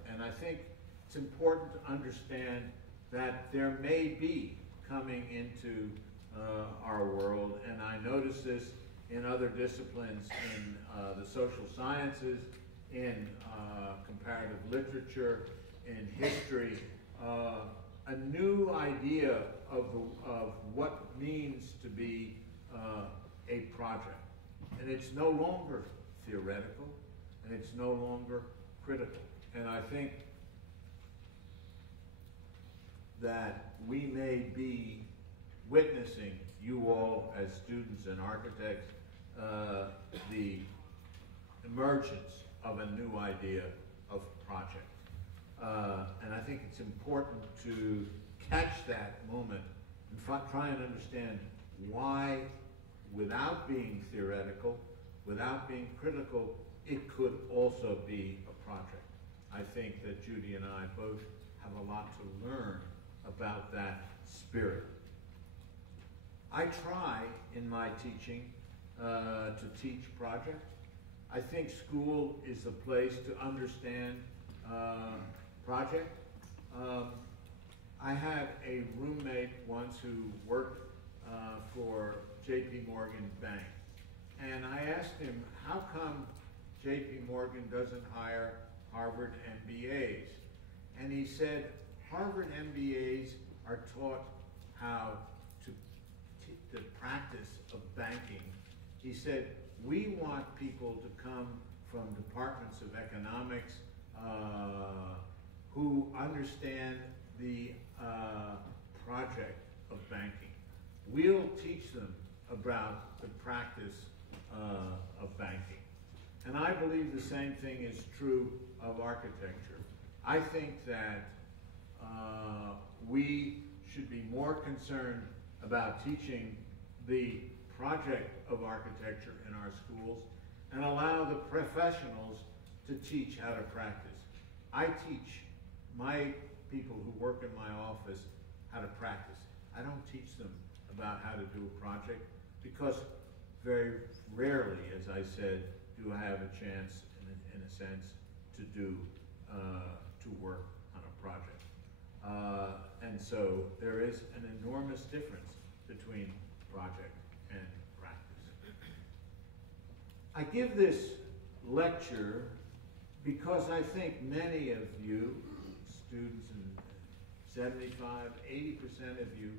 And I think it's important to understand that there may be coming into our world, and I notice this in other disciplines, in the social sciences, in comparative literature, in history, a new idea of what means to be a project. And it's no longer theoretical, and it's no longer critical. And I think that we may be witnessing, you all as students and architects, the emergence of a new idea of project. And I think it's important to catch that moment and try and understand why, without being theoretical, without being critical, it could also be a project. I think that Judy and I both have a lot to learn about that spirit. I try in my teaching to teach project. I think school is a place to understand project. I had a roommate once who worked for JP Morgan Bank. And I asked him, how come JP Morgan doesn't hire Harvard MBAs? And he said, Harvard MBAs are taught how the practice of banking. He said, we want people to come from departments of economics who understand the project of banking. We'll teach them about the practice of banking. And I believe the same thing is true of architecture. I think that we should be more concerned about teaching the project of architecture in our schools and allow the professionals to teach how to practice. I teach my people who work in my office how to practice. I don't teach them about how to do a project because very rarely, as I said, do I have a chance, in a sense, to work on a project. And so there is an enormous difference between project and practice. I give this lecture because I think many of you, students and 75, 80% of you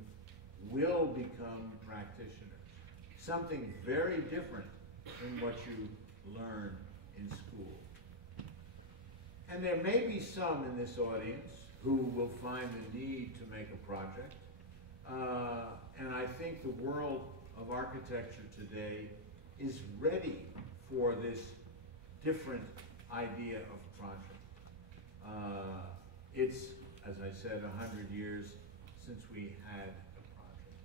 will become practitioners. Something very different than what you learn in school. And there may be some in this audience who will find the need to make a project. And I think the world of architecture today is ready for this different idea of project. It's, as I said, 100 years since we had a project.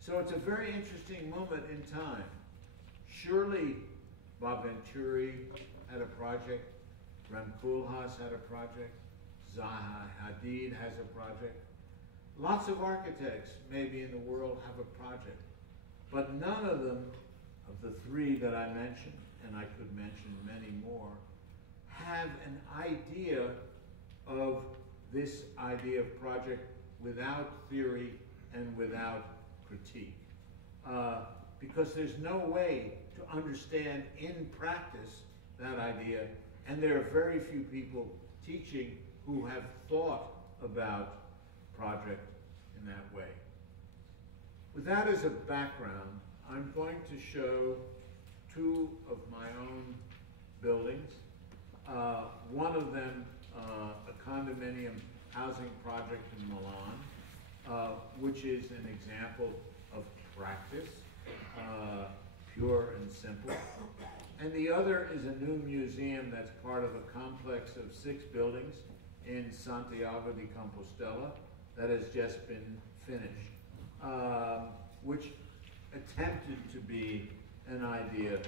So it's a very interesting moment in time. Surely Bob Venturi had a project, Rem Koolhaas had a project, Zaha Hadid has a project. Lots of architects maybe in the world have a project, but none of them, of the three that I mentioned, and I could mention many more, have an idea of this idea of project without theory and without critique. Because there's no way to understand in practice that idea, and there are very few people teaching who have thought about project in that way. With that as a background, I'm going to show two of my own buildings. One of them, a condominium housing project in Milan, which is an example of practice, pure and simple. And the other is a new museum that's part of a complex of 6 buildings in Santiago de Compostela that has just been finished, which attempted to be an idea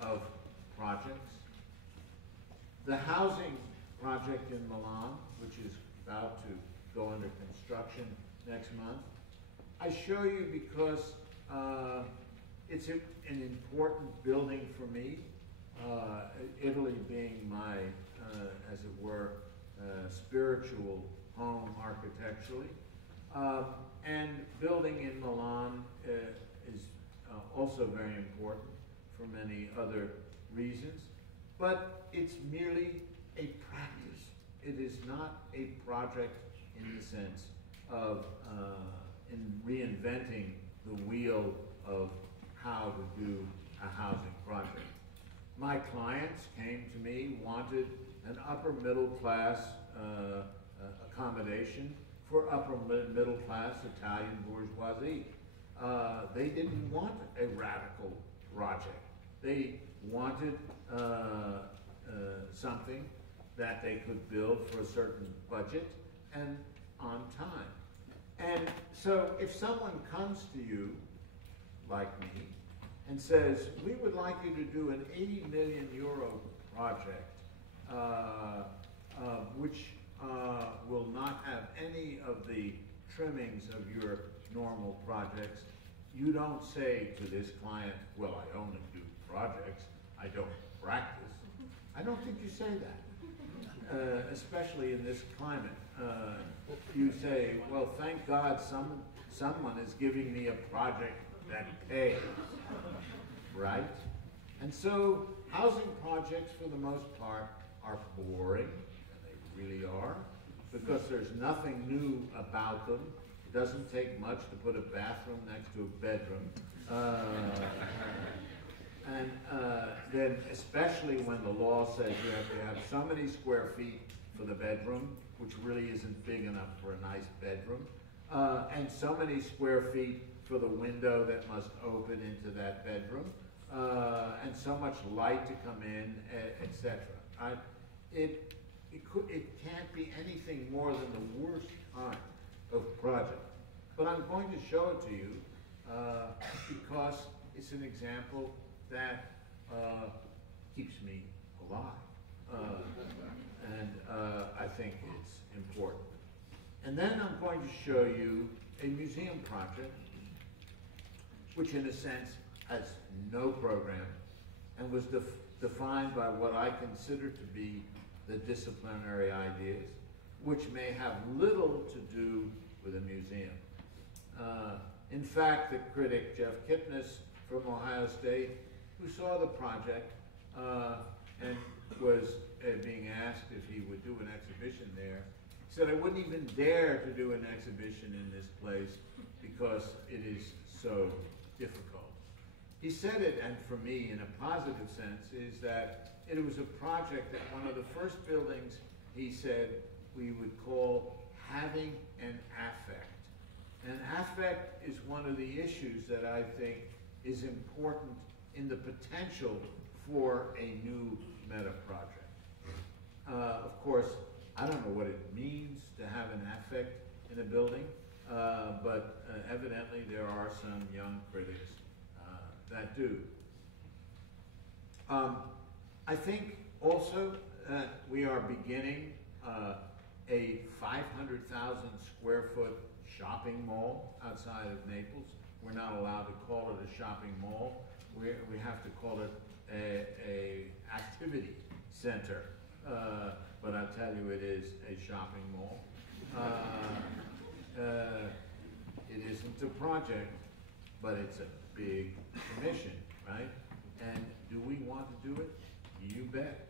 of projects. The housing project in Milan, which is about to go under construction next month, I show you because it's an important building for me, Italy being my, as it were, spiritual home architecturally. And building in Milan is also very important for many other reasons, but it's merely a practice. It is not a project in the sense of in reinventing the wheel of how to do a housing project. My clients came to me, wanted an upper middle class accommodation for upper middle class Italian bourgeoisie. They didn't want a radical project. They wanted something that they could build for a certain budget and on time. And so if someone comes to you, like me, and says, we would like you to do an 80 million euro project, which will not have any of the trimmings of your normal projects, you don't say to this client, well, I only do projects, I don't practice. I don't think you say that, especially in this climate. You say, well, thank God someone is giving me a project that pays, right? And so housing projects, for the most part, are boring, and they really are, because there's nothing new about them. It doesn't take much to put a bathroom next to a bedroom. And then especially when the law says you have to have so many square feet for the bedroom, which really isn't big enough for a nice bedroom, and so many square feet for the window that must open into that bedroom, and so much light to come in, etc. It can't be anything more than the worst kind of project. But I'm going to show it to you because it's an example that keeps me alive. And I think it's important. And then I'm going to show you a museum project, which in a sense has no program and was defined by what I consider to be the disciplinary ideas, which may have little to do with a museum. In fact, the critic Jeff Kipnis from Ohio State, who saw the project and was being asked if he would do an exhibition there, said I wouldn't even dare to do an exhibition in this place because it is so difficult. He said it, and for me, in a positive sense, is that it was a project that one of the first buildings, he said, we would call having an affect. And affect is one of the issues that I think is important in the potential for a new meta project. Of course, I don't know what it means to have an affect in a building, but evidently there are some young critics that do. I think also that we are beginning a 500,000 square foot shopping mall outside of Naples. We're not allowed to call it a shopping mall. We have to call it a activity center. But I'll tell you, it is a shopping mall. It isn't a project, but it's a big commission, right? And do we want to do it? You bet.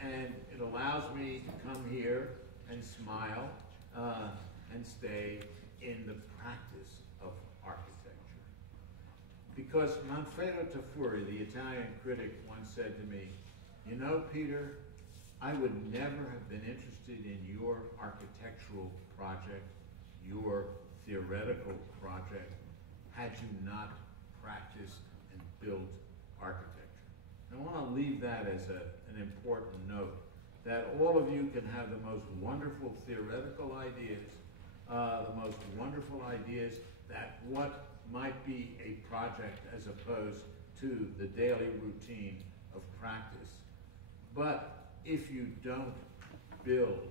And it allows me to come here and smile and stay in the practice of architecture. Because Manfredo Tafuri, the Italian critic, once said to me, you know, Peter, I would never have been interested in your architectural project, your theoretical project, had you not practiced and built architecture. And I want to leave that as an important note, that all of you can have the most wonderful theoretical ideas, the most wonderful ideas that what might be a project as opposed to the daily routine of practice. But if you don't build,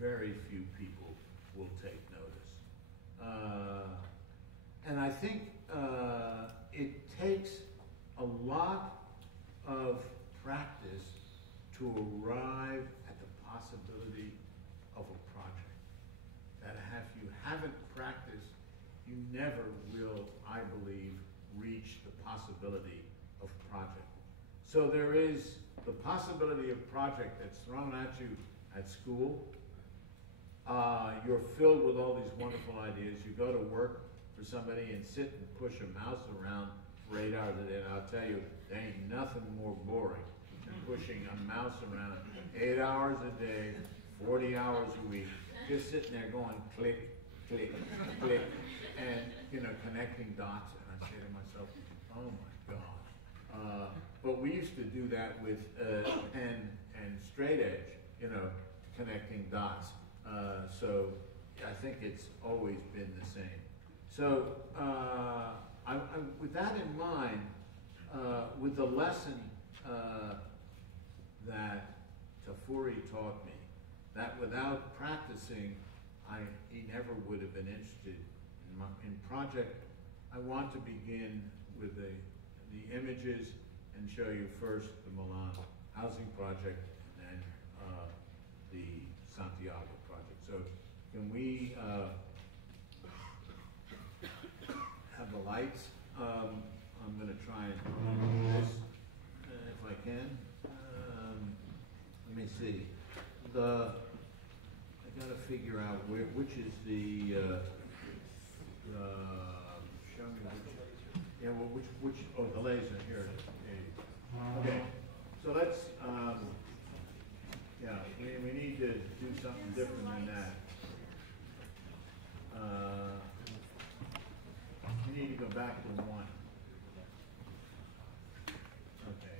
very few people will take notice. And I think it takes a lot of practice to arrive at the possibility of a project. That if you haven't practiced, you never will, I believe, reach the possibility of project. So there is the possibility of project that's thrown at you at school. You're filled with all these wonderful ideas. You go to work for somebody and sit and push a mouse around for 8 hours a day, and I'll tell you, there ain't nothing more boring than pushing a mouse around 8 hours a day, 40 hours a week, just sitting there going click, click, click, and connecting dots. And I say to myself, oh my God. But we used to do that with pen and straight edge, connecting dots. So I think it's always been the same. So with that in mind, with the lesson that Tafuri taught me, that without practicing, he never would have been interested in project. I want to begin with the images and show you first the Milan housing project and then the Santiago project. So can we have the lights? I'm going to try and do this if I can. Let me see. I got to figure out which is the show me which. Yeah, well, which? Oh, the laser here. Okay, so let's. Yeah, we need to do something different than that. We need to go back to 1. Okay,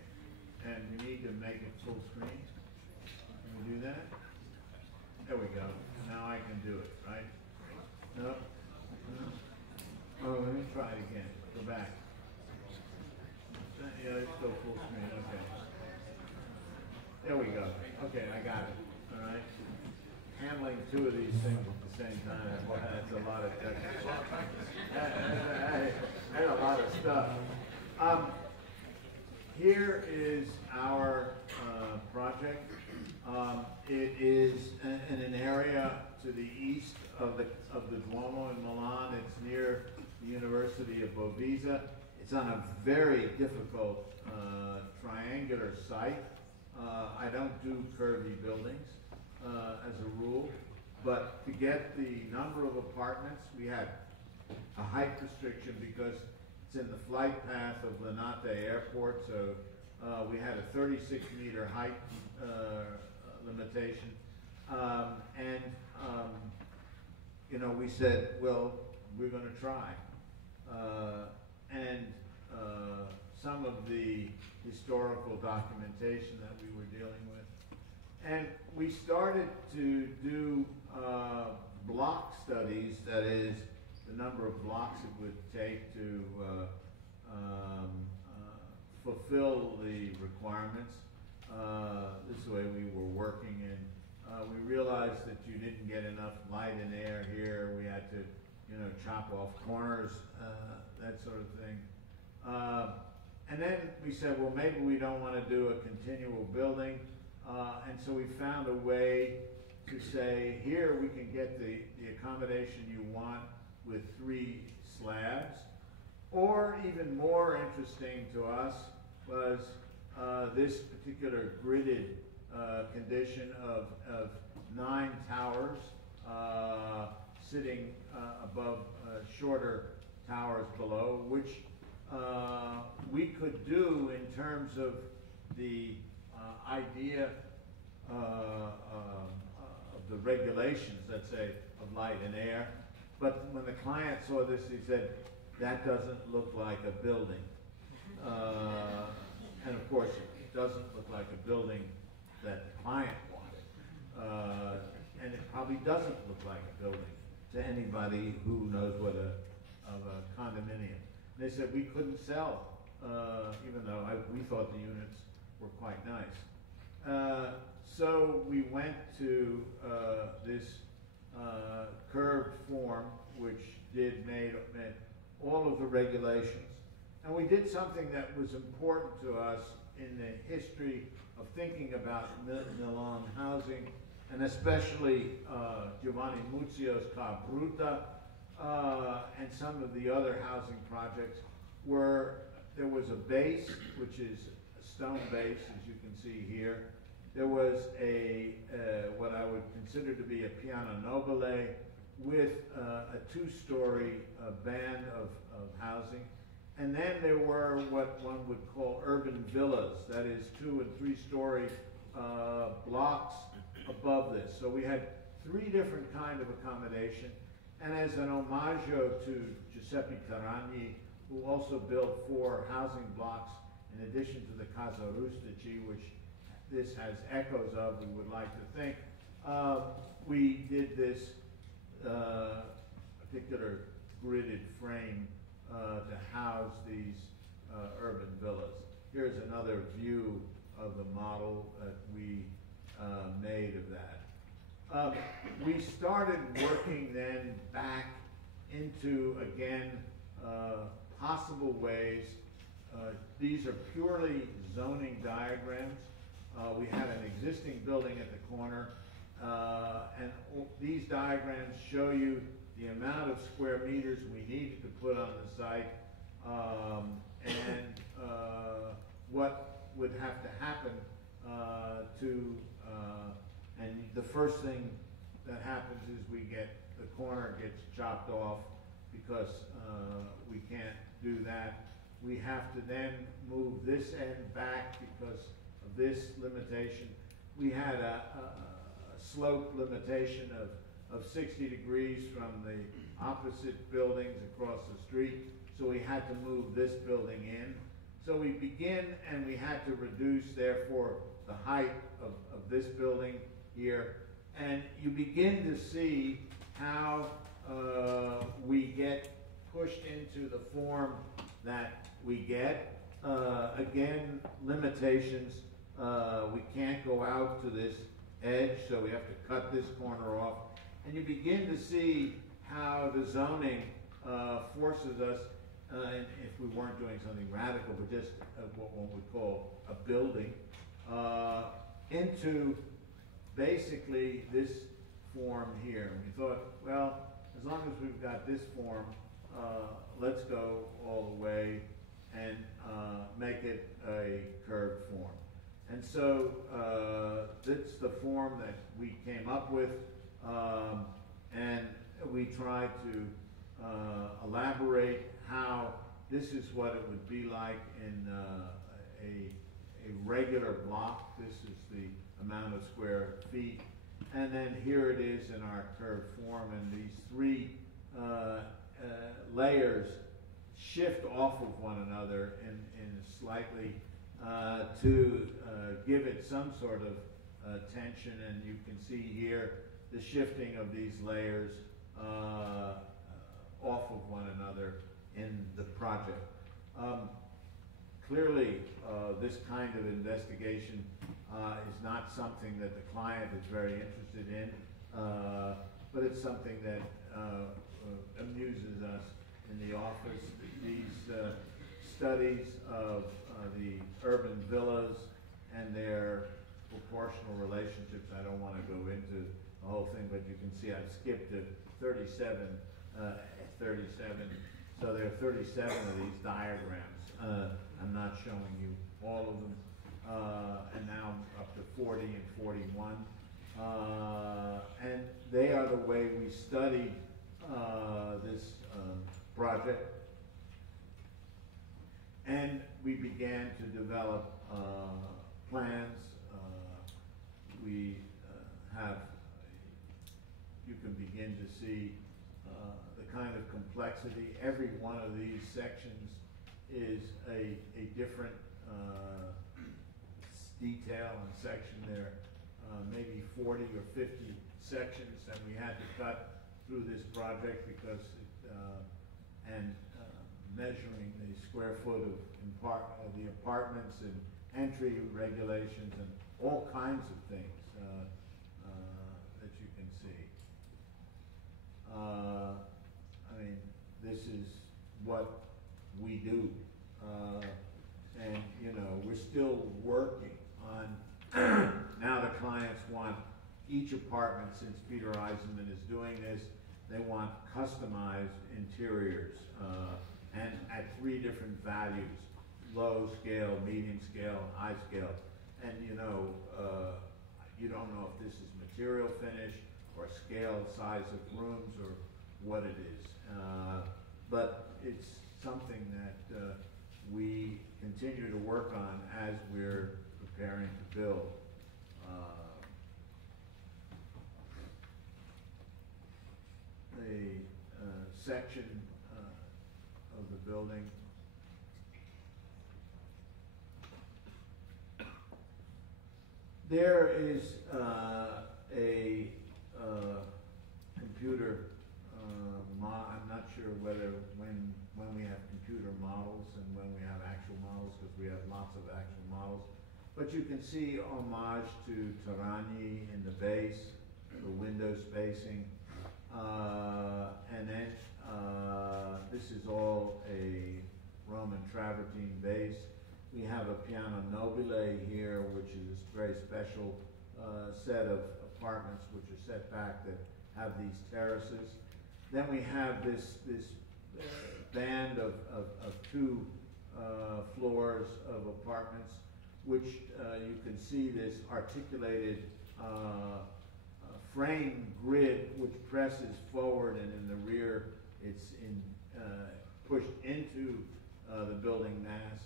and we need to make it full screen. Can we do that? There we go. Now I can do it, right? No? Oh, let me try it again. Go back. Yeah, it's still full screen. Okay. There we go. Okay, I got it. All right. Handling 2 of these things at the same time, that's a lot of technical. That's a lot of stuff. Here is our project. It is in an area to the east of the Duomo in Milan. It's near the University of Bovisa. It's on a very difficult triangular site. I don't do curvy buildings as a rule, but to get the number of apartments, we had a height restriction because it's in the flight path of Linate Airport, so we had a 36-meter height limitation. You know, we said, well, we're going to try. Some of the historical documentation that we were dealing with. And we started to do block studies, that is, the number of blocks it would take to fulfill the requirements. This is the way we were working, and we realized that you didn't get enough light and air here. We had to, you know, chop off corners, that sort of thing. And then we said, well, maybe we don't want to do a continual building. And so we found a way to say, here we can get the accommodation you want with 3 slabs. Or even more interesting to us was this particular gridded condition of 9 towers sitting above shorter towers below, which we could do in terms of the idea of the regulations, let's say, of light and air. But when the client saw this, he said, that doesn't look like a building. And of course, it doesn't look like a building that the client wanted. And it probably doesn't look like a building to anybody who knows what of a condominium. They said we couldn't sell, even though we thought the units were quite nice. So we went to this curved form, which made all of the regulations. And we did something that was important to us in the history of thinking about Milan housing, and especially Giovanni Muzio's Ca Bruta, and some of the other housing projects, where there was a base, which is a stone base, as you can see here. There was what I would consider to be a piano nobile with a 2-story band of housing. And then there were what one would call urban villas, that is 2- and 3-story blocks above this. So we had 3 different kinds of accommodation. And as an omaggio to Giuseppe Taragni, who also built 4 housing blocks in addition to the Casa Rustici, which this has echoes of, we would like to think, we did this particular gridded frame to house these urban villas. Here's another view of the model that we made of that. We started working then back into, again, possible ways. These are purely zoning diagrams. We had an existing building at the corner, and these diagrams show you the amount of square meters we needed to put on the site, and what would have to happen and the first thing that happens is the corner gets chopped off because we can't do that. We have to then move this end back because of this limitation. We had a slope limitation of 60 degrees from the opposite buildings across the street, so we had to move this building in. So we begin, and we had to reduce, therefore, the height of this building here. And you begin to see how we get pushed into the form that we get. Again, limitations. We can't go out to this edge, so we have to cut this corner off. And you begin to see how the zoning forces us, and if we weren't doing something radical, but just what one would call a building, into basically this form here. And we thought, well, as long as we've got this form, let's go all the way and make it a curved form. And so that's the form that we came up with, and we tried to elaborate how this is what it would be like in a regular block. This is the amount of square feet. And then here it is in our curved form, and these three layers shift off of one another in slightly to give it some sort of tension. And you can see here the shifting of these layers off of one another in the project. Clearly, this kind of investigation is not something that the client is very interested in, but it's something that amuses us in the office. These studies of the urban villas and their proportional relationships, I don't want to go into the whole thing, but you can see I've skipped to 37. So there are 37 of these diagrams. I'm not showing you all of them. And now I'm up to 40 and 41. And they are the way we studied this project. And we began to develop plans. We have, you can begin to see the kind of complexity. Every one of these sections is a different detail and section. There maybe 40 or 50 sections that we had to cut through this project because measuring the square foot of the apartments and entry regulations and all kinds of things that you can see. I mean, this is what we do. And, you know, we're still working on, now the clients want each apartment, since Peter Eisenman is doing this, they want customized interiors, and at 3 different values: low scale, medium scale, and high scale. And, you know, you don't know if this is material finish or scale, size of rooms, or what it is. But it's something that we continue to work on as we're preparing to build. A section of the building. There is a computer I'm not sure whether when we have computer models and when we have actual models, because we have lots of actual models. But you can see homage to Tarani in the base, the window spacing. And then this is all a Roman travertine base. We have a piano nobile here, which is a very special set of apartments which are set back that have these terraces. Then we have this band of 2 floors of apartments, which you can see this articulated frame grid which presses forward, and in the rear it's pushed into the building mass.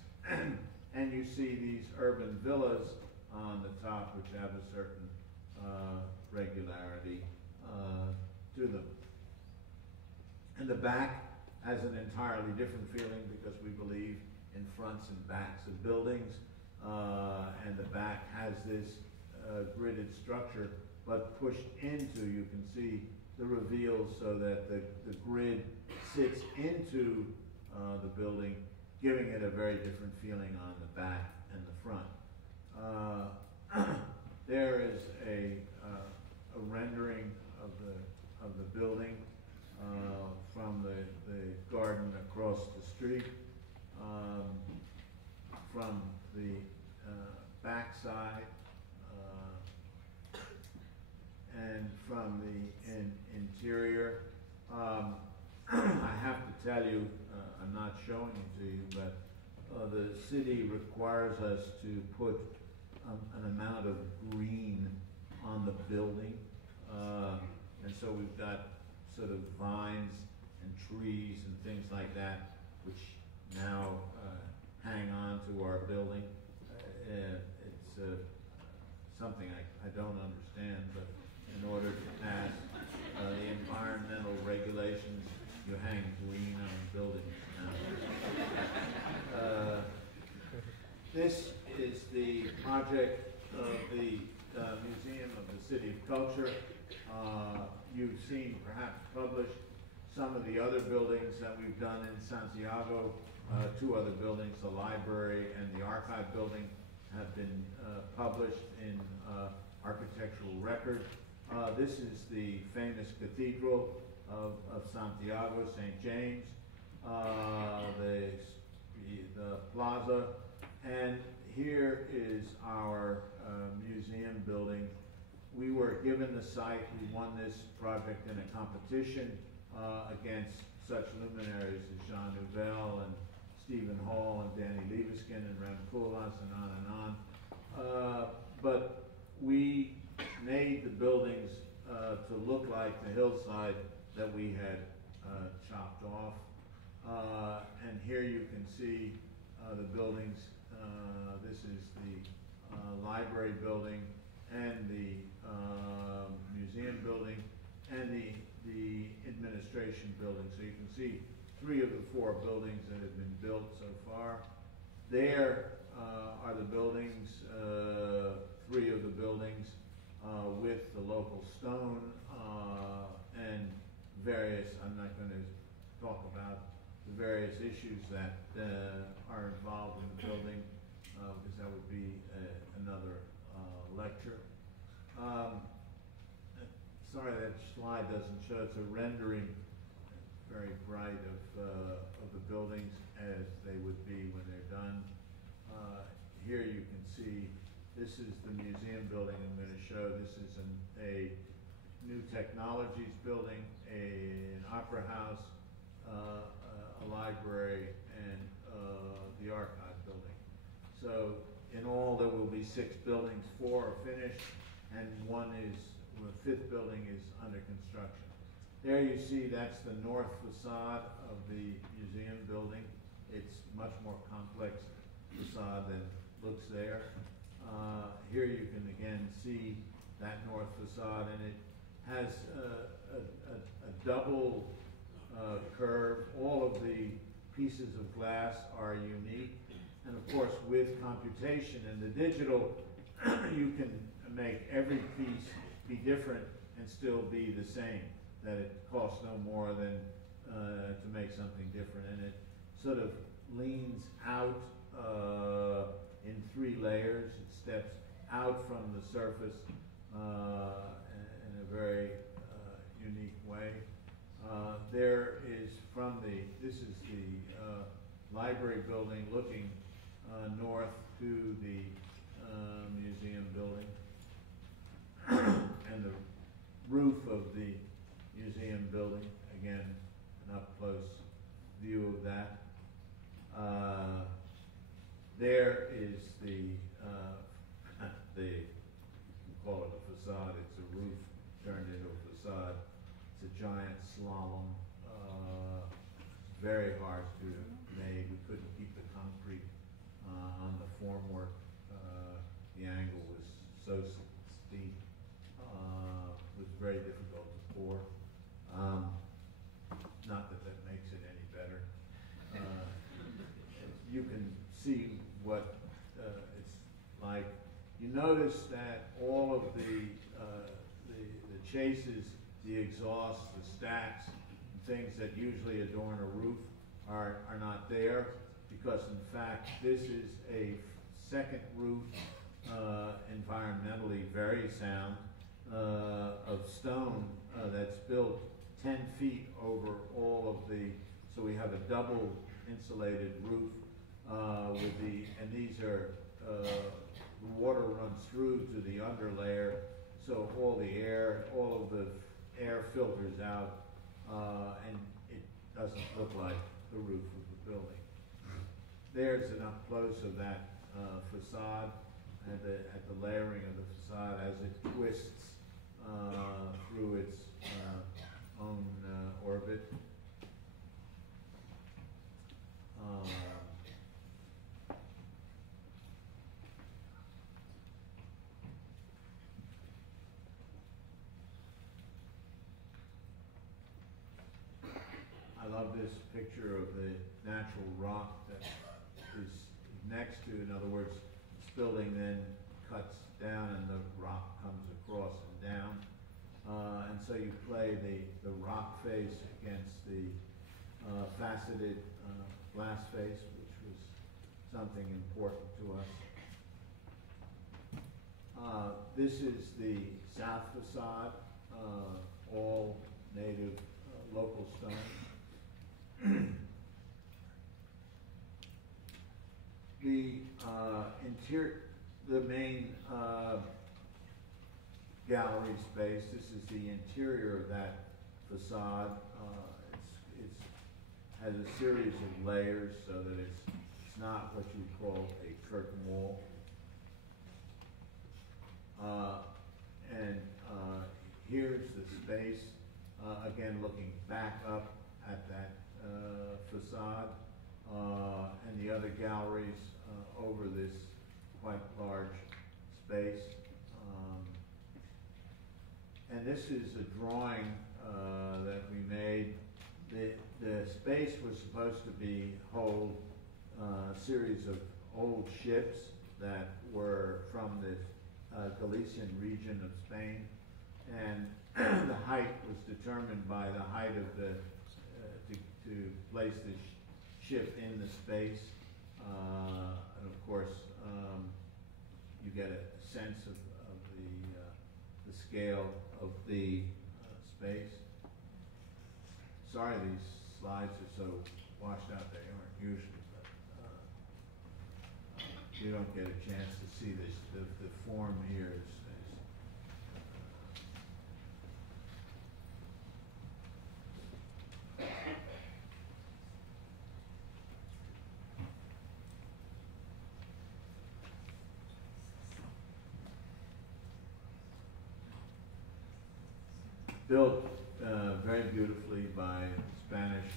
And you see these urban villas on the top which have a certain regularity to them. And the back has an entirely different feeling because we believe in fronts and backs of buildings. And the back has this gridded structure, but pushed into, you can see the reveals so that the grid sits into the building, giving it a very different feeling on the back and the front. There is a rendering of the building from the garden across the street, from the backside, and from the interior. I have to tell you, I'm not showing it to you, but the city requires us to put an amount of green on the building. And so we've got sort of vines and trees and things like that, which now hang on to our building. It's something I don't understand, but in order to pass the environmental regulations, you hang green on buildings now. This is the project of the Museum of the City of Culture. You've seen perhaps published some of the other buildings that we've done in Santiago. Two other buildings, the library and the archive building, have been published in architectural record. This is the famous cathedral of Santiago, St. James, the plaza, and here is our museum building. We were given the site. We won this project in a competition against such luminaries as Jean Nouvel and Stephen Hall and Danny Leveskin and Rem Koolhaas and on. But we made the buildings to look like the hillside that we had chopped off. And here you can see the buildings. This is the library building and the museum building and the administration building. So you can see 3 of the 4 buildings that have been built so far. There are the buildings, 3 of the buildings with the local stone and various, I'm not going to talk about the various issues that are involved in the building because that would be another lecture. Sorry that slide doesn't show. It's a rendering, very bright, of the buildings as they would be when they're done. Here you can see this is the museum building I'm going to show. This is a new technologies building, an opera house, a library, and the archive building. So in all there will be 6 buildings. 4 are finished, and the 5th building is under construction. There you see that's the north facade of the museum building. It's much more complex facade than looks there. Here you can again see that north facade, and it has a double curve. All of the pieces of glass are unique, and of course with computation and the digital, you can make every piece be different and still be the same. That it costs no more than to make something different, and it sort of leans out in 3 layers. It steps out from the surface in a very unique way. This is the library building looking north to the museum building, and the roof of the museum building, again, an up-close view of that. There is you call it a facade, it's a roof turned into a facade. It's a giant slalom, very hard to make. We couldn't keep the concrete on the formwork. The angle was so steep, it was very difficult to pour. Not that that makes it any better. You can see what it's like. You notice that all of the chases, the exhausts, the stacks, and things that usually adorn a roof are not there, because in fact this is a second roof, environmentally very sound, of stone that's built 10 feet over all of the, so we have a double insulated roof and these are, the water runs through to the underlayer, so all of the air filters out, and it doesn't look like the roof of the building. There's an up close of that facade, at the layering of the facade as it twists through its own orbit. I love this picture of the natural rock that is next to, in other words, this building then cuts down and the rock comes across and down. And so you play the rock face against the faceted glass face, which was something important to us. This is the south facade, all native local stone. The the main gallery space. This is the interior of that facade. It has a series of layers so that it's not what you would call a curtain wall. Here's the space, again looking back up at that facade, and the other galleries over this quite large space. And this is a drawing that we made. The space was supposed to hold a series of old ships that were from the Galician region of Spain, and the height was determined by the height of the to place the ship in the space, and of course you get a sense of the scale of the space. Sorry, these slides are so washed out; they aren't usually, but you don't get a chance to see this. The form here is built very beautifully by Spanish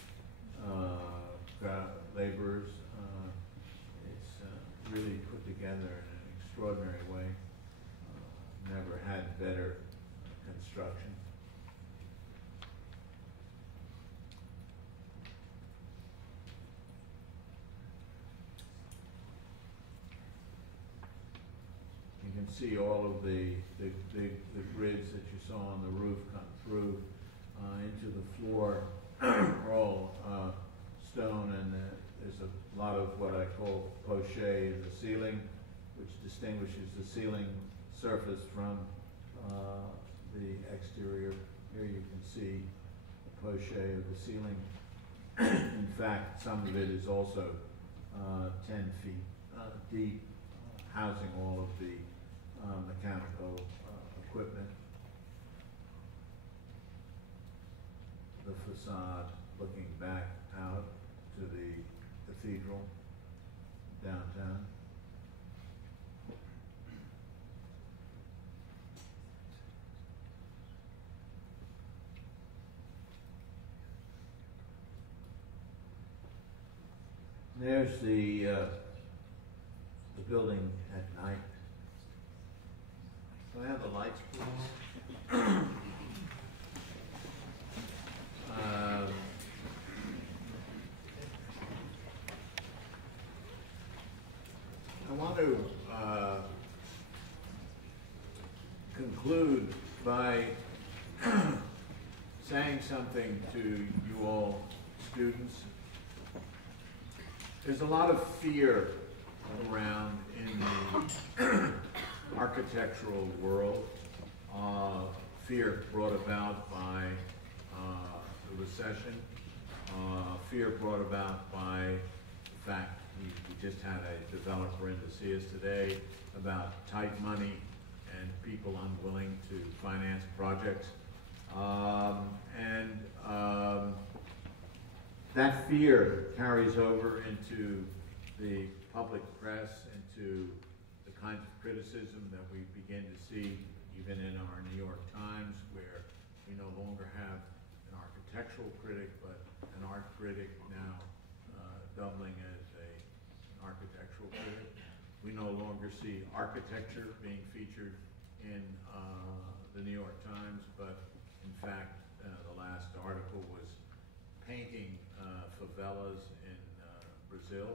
laborers. It's really put together in an extraordinary way. Never had better construction. You can see all of the grids that you saw on the roof come through into the floor, are all stone, and there's a lot of what I call poche in the ceiling, which distinguishes the ceiling surface from the exterior. Here you can see the poche of the ceiling. In fact, some of it is also 10 feet deep, housing all of the mechanical equipment. The facade looking back out to the cathedral downtown. There's the building at night. Do I have the lights, please? I want to conclude by saying something to you all, students. There's a lot of fear around in the architectural world, fear brought about by the recession, fear brought about by the fact we just had a developer in to see us today about tight money and people unwilling to finance projects. That fear carries over into the public press, into the kinds of criticism that we begin to see even in our New York Times, where we no longer have an architectural critic, but an art critic now doubling as an architectural critic. We no longer see architecture being featured in the New York Times, but in fact, the last article was painting favelas in Brazil.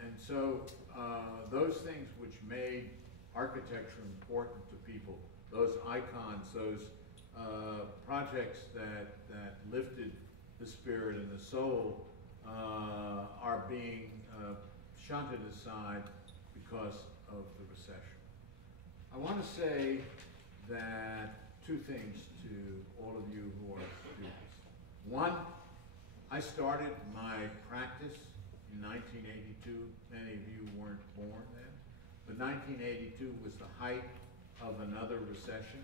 And so those things which made architecture important to people, those icons, those projects that lifted the spirit and the soul are being shunted aside because of the recession. I want to say that two things to all of you who are students. One, I started my practice in 1982. Many of you weren't born then, but 1982 was the height of another recession.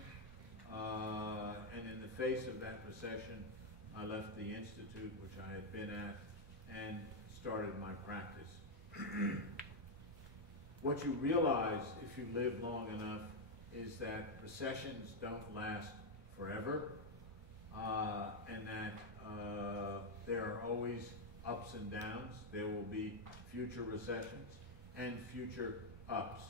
And in the face of that recession, I left the institute, which I had been at, and started my practice. What you realize if you live long enough is that recessions don't last forever, and that there are always ups and downs. There will be future recessions and future ups.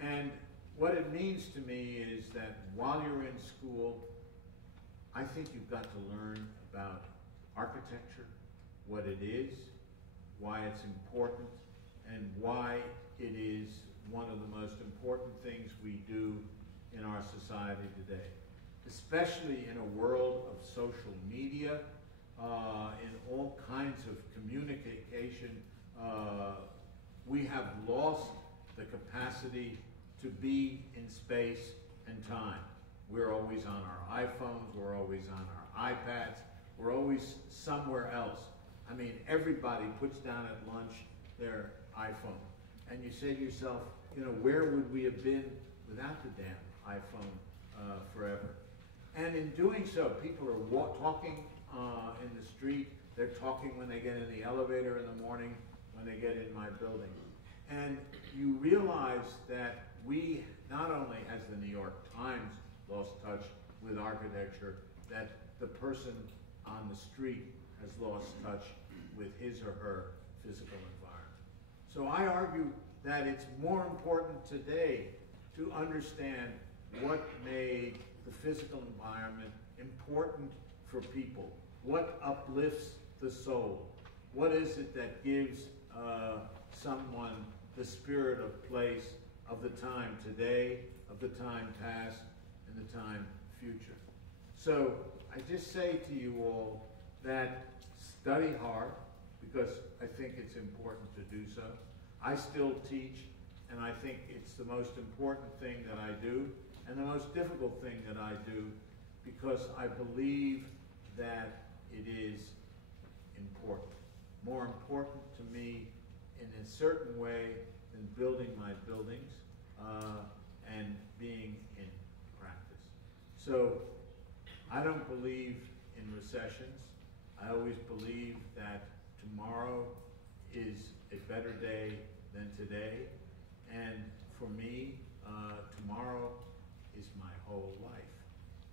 And what it means to me is that while you're in school, I think you've got to learn about architecture, what it is, why it's important, and why it is one of the most important things we do in our society today. Especially in a world of social media, in all kinds of communication, we have lost the capacity to be in space and time. We're always on our iPhones, we're always on our iPads, we're always somewhere else. I mean, everybody puts down at lunch their iPhone. And you say to yourself, you know, where would we have been without the damn iPhone forever? And in doing so, people are talking in the street, they're talking when they get in the elevator in the morning, when they get in my building. And you realize that we, not only has the New York Times lost touch with architecture, that the person on the street has lost touch with his or her physical environment. So I argue that it's more important today to understand what made the physical environment important for people, what uplifts the soul, what is it that gives someone the spirit of place, of the time today, of the time past, and the time future. So I just say to you all that study hard, because I think it's important to do so. I still teach, and I think it's the most important thing that I do, and the most difficult thing that I do, because I believe that it is important. More important to me in a certain way than building my buildings and being in practice. So I don't believe in recessions. I always believe that tomorrow is a better day than today. And for me, tomorrow is my whole life.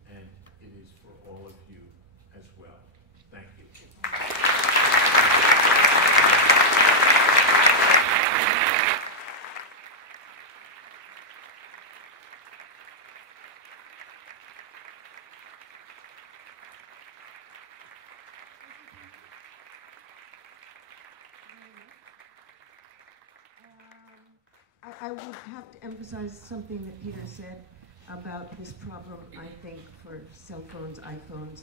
And it is for all of you as well. Thank you. I would have to emphasize something that Peter said about this problem, I think, for cell phones, iPhones.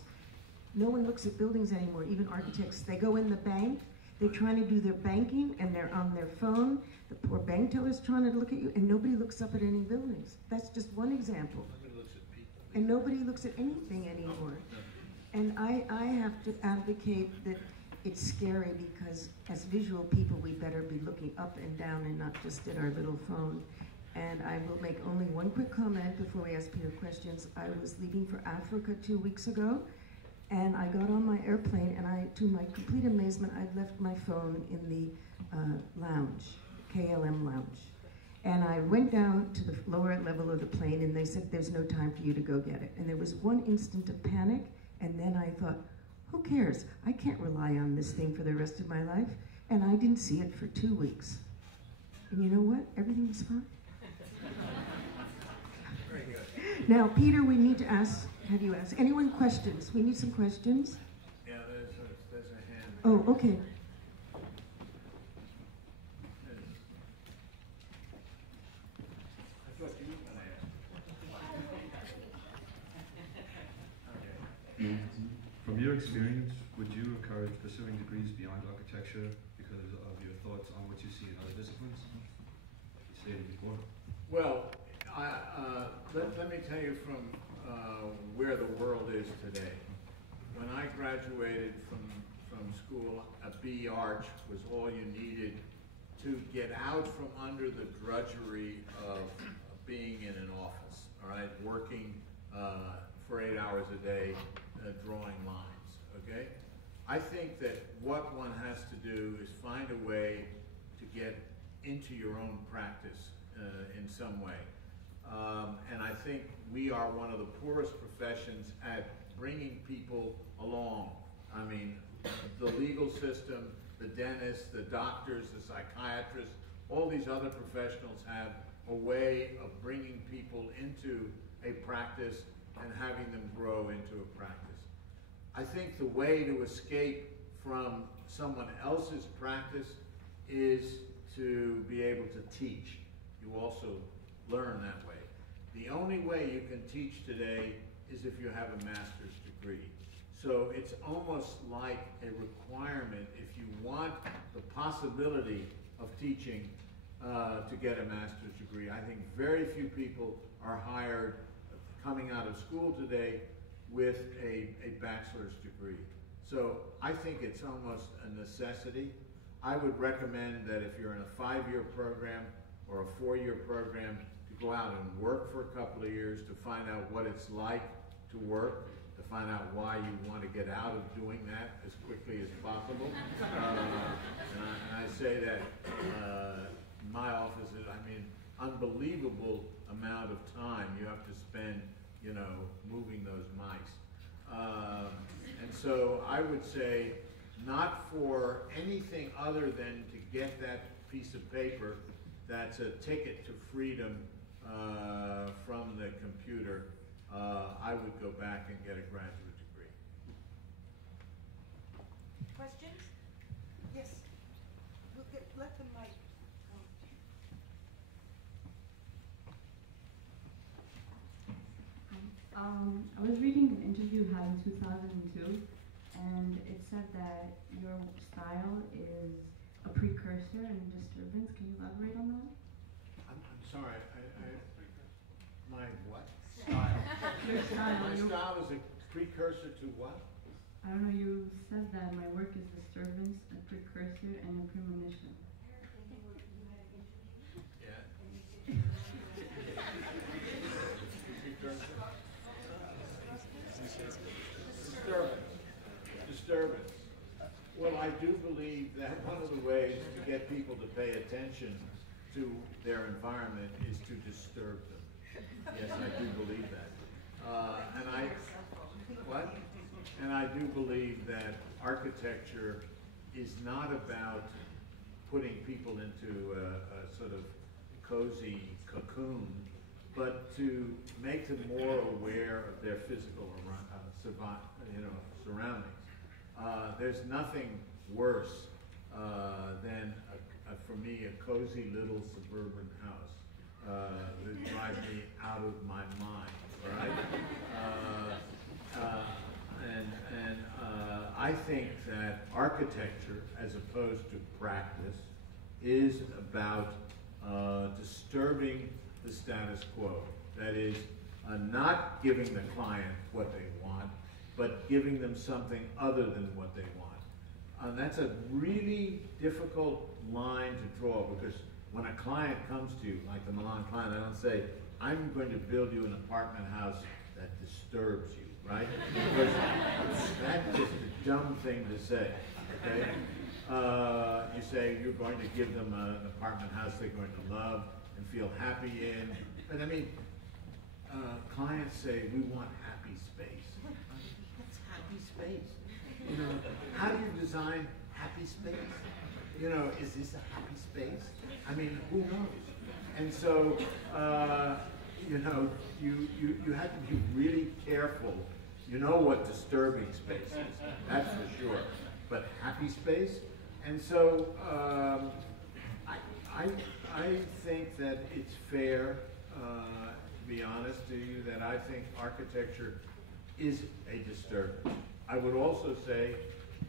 No one looks at buildings anymore, even architects. They go in the bank, they're trying to do their banking, and they're on their phone. The poor bank teller's trying to look at you, and nobody looks up at any buildings. That's just one example. Nobody looks at people. And nobody looks at anything anymore. And I have to advocate that it's scary because as visual people, we better be looking up and down and not just at our little phone. And I will make only one quick comment before we ask Peter questions. I was leaving for Africa 2 weeks ago, and I got on my airplane, and to my complete amazement, I'd left my phone in the lounge, KLM lounge. And I went down to the lower level of the plane, and they said, there's no time for you to go get it. And there was one instant of panic, and then I thought, who cares? I can't rely on this thing for the rest of my life. And I didn't see it for 2 weeks. And you know what? Everything was fine. Very good. Now, Peter, we need to have you ask anyone questions? We need some questions. Yeah, there's a hand. Oh, okay. I thought you were going to ask. Okay. From your experience, would you encourage pursuing degrees beyond architecture because of your thoughts on what you see in other disciplines? You stated before. Well, let me tell you from where the world is today. When I graduated from school, a B Arch was all you needed to get out from under the drudgery of being in an office, all right, working for 8 hours a day, drawing lines, okay? I think that what one has to do is find a way to get into your own practice in some way. And I think we are one of the poorest professions at bringing people along. I mean, the legal system, the dentists, the doctors, the psychiatrists, all these other professionals have a way of bringing people into a practice and having them grow into a practice. I think the way to escape from someone else's practice is to be able to teach. You also learn that way. The only way you can teach today is if you have a master's degree. So it's almost like a requirement if you want the possibility of teaching to get a master's degree. I think very few people are hired coming out of school today with a bachelor's degree. So I think it's almost a necessity. I would recommend that if you're in a 5-year program or a 4-year program, to go out and work for a couple of years to find out what it's like to work, to find out why you want to get out of doing that as quickly as possible. And I say that my office is, I mean, unbelievable amount of time you have to spend, you know, moving those mice. And so I would say not for anything other than to get that piece of paper that's a ticket to freedom from the computer, I would go back and get a graduate degree. Questions? Yes. Let the mic come. I was reading an interview you had in 2002, and it said that your style is a precursor and disturbance. Can you elaborate on that? I'm sorry, my what? Style. Your style. My style is a precursor to what? I don't know, you said that my work is disturbance, a precursor, and a premonition. Yeah. Precursor? Disturbance. Well, I do believe that one of the ways to get people to pay attention to their environment is to disturb them. Yes, I do believe that. And I do believe that architecture is not about putting people into a sort of cozy cocoon, but to make them more aware of their physical surroundings. There's nothing worse than, for me, a cozy little suburban house that drives me out of my mind, right? I think that architecture, as opposed to practice, is about disturbing the status quo. That is, not giving the client what they want, but giving them something other than what they want. That's a really difficult line to draw, because when a client comes to you, like the Milan client, I don't say, I'm going to build you an apartment house that disturbs you, right? Because that's just a dumb thing to say, okay? You say you're going to give them an apartment house they're going to love, and feel happy in. But I mean, clients say, we want happy space. What's happy space? You know, how do you design happy space? You know, is this a happy space? I mean, who knows? And so, you know, you have to be really careful. You know what disturbing space is, that's for sure. But happy space? And so, I think that it's fair, to be honest to you, that I think architecture is a disturbance. I would also say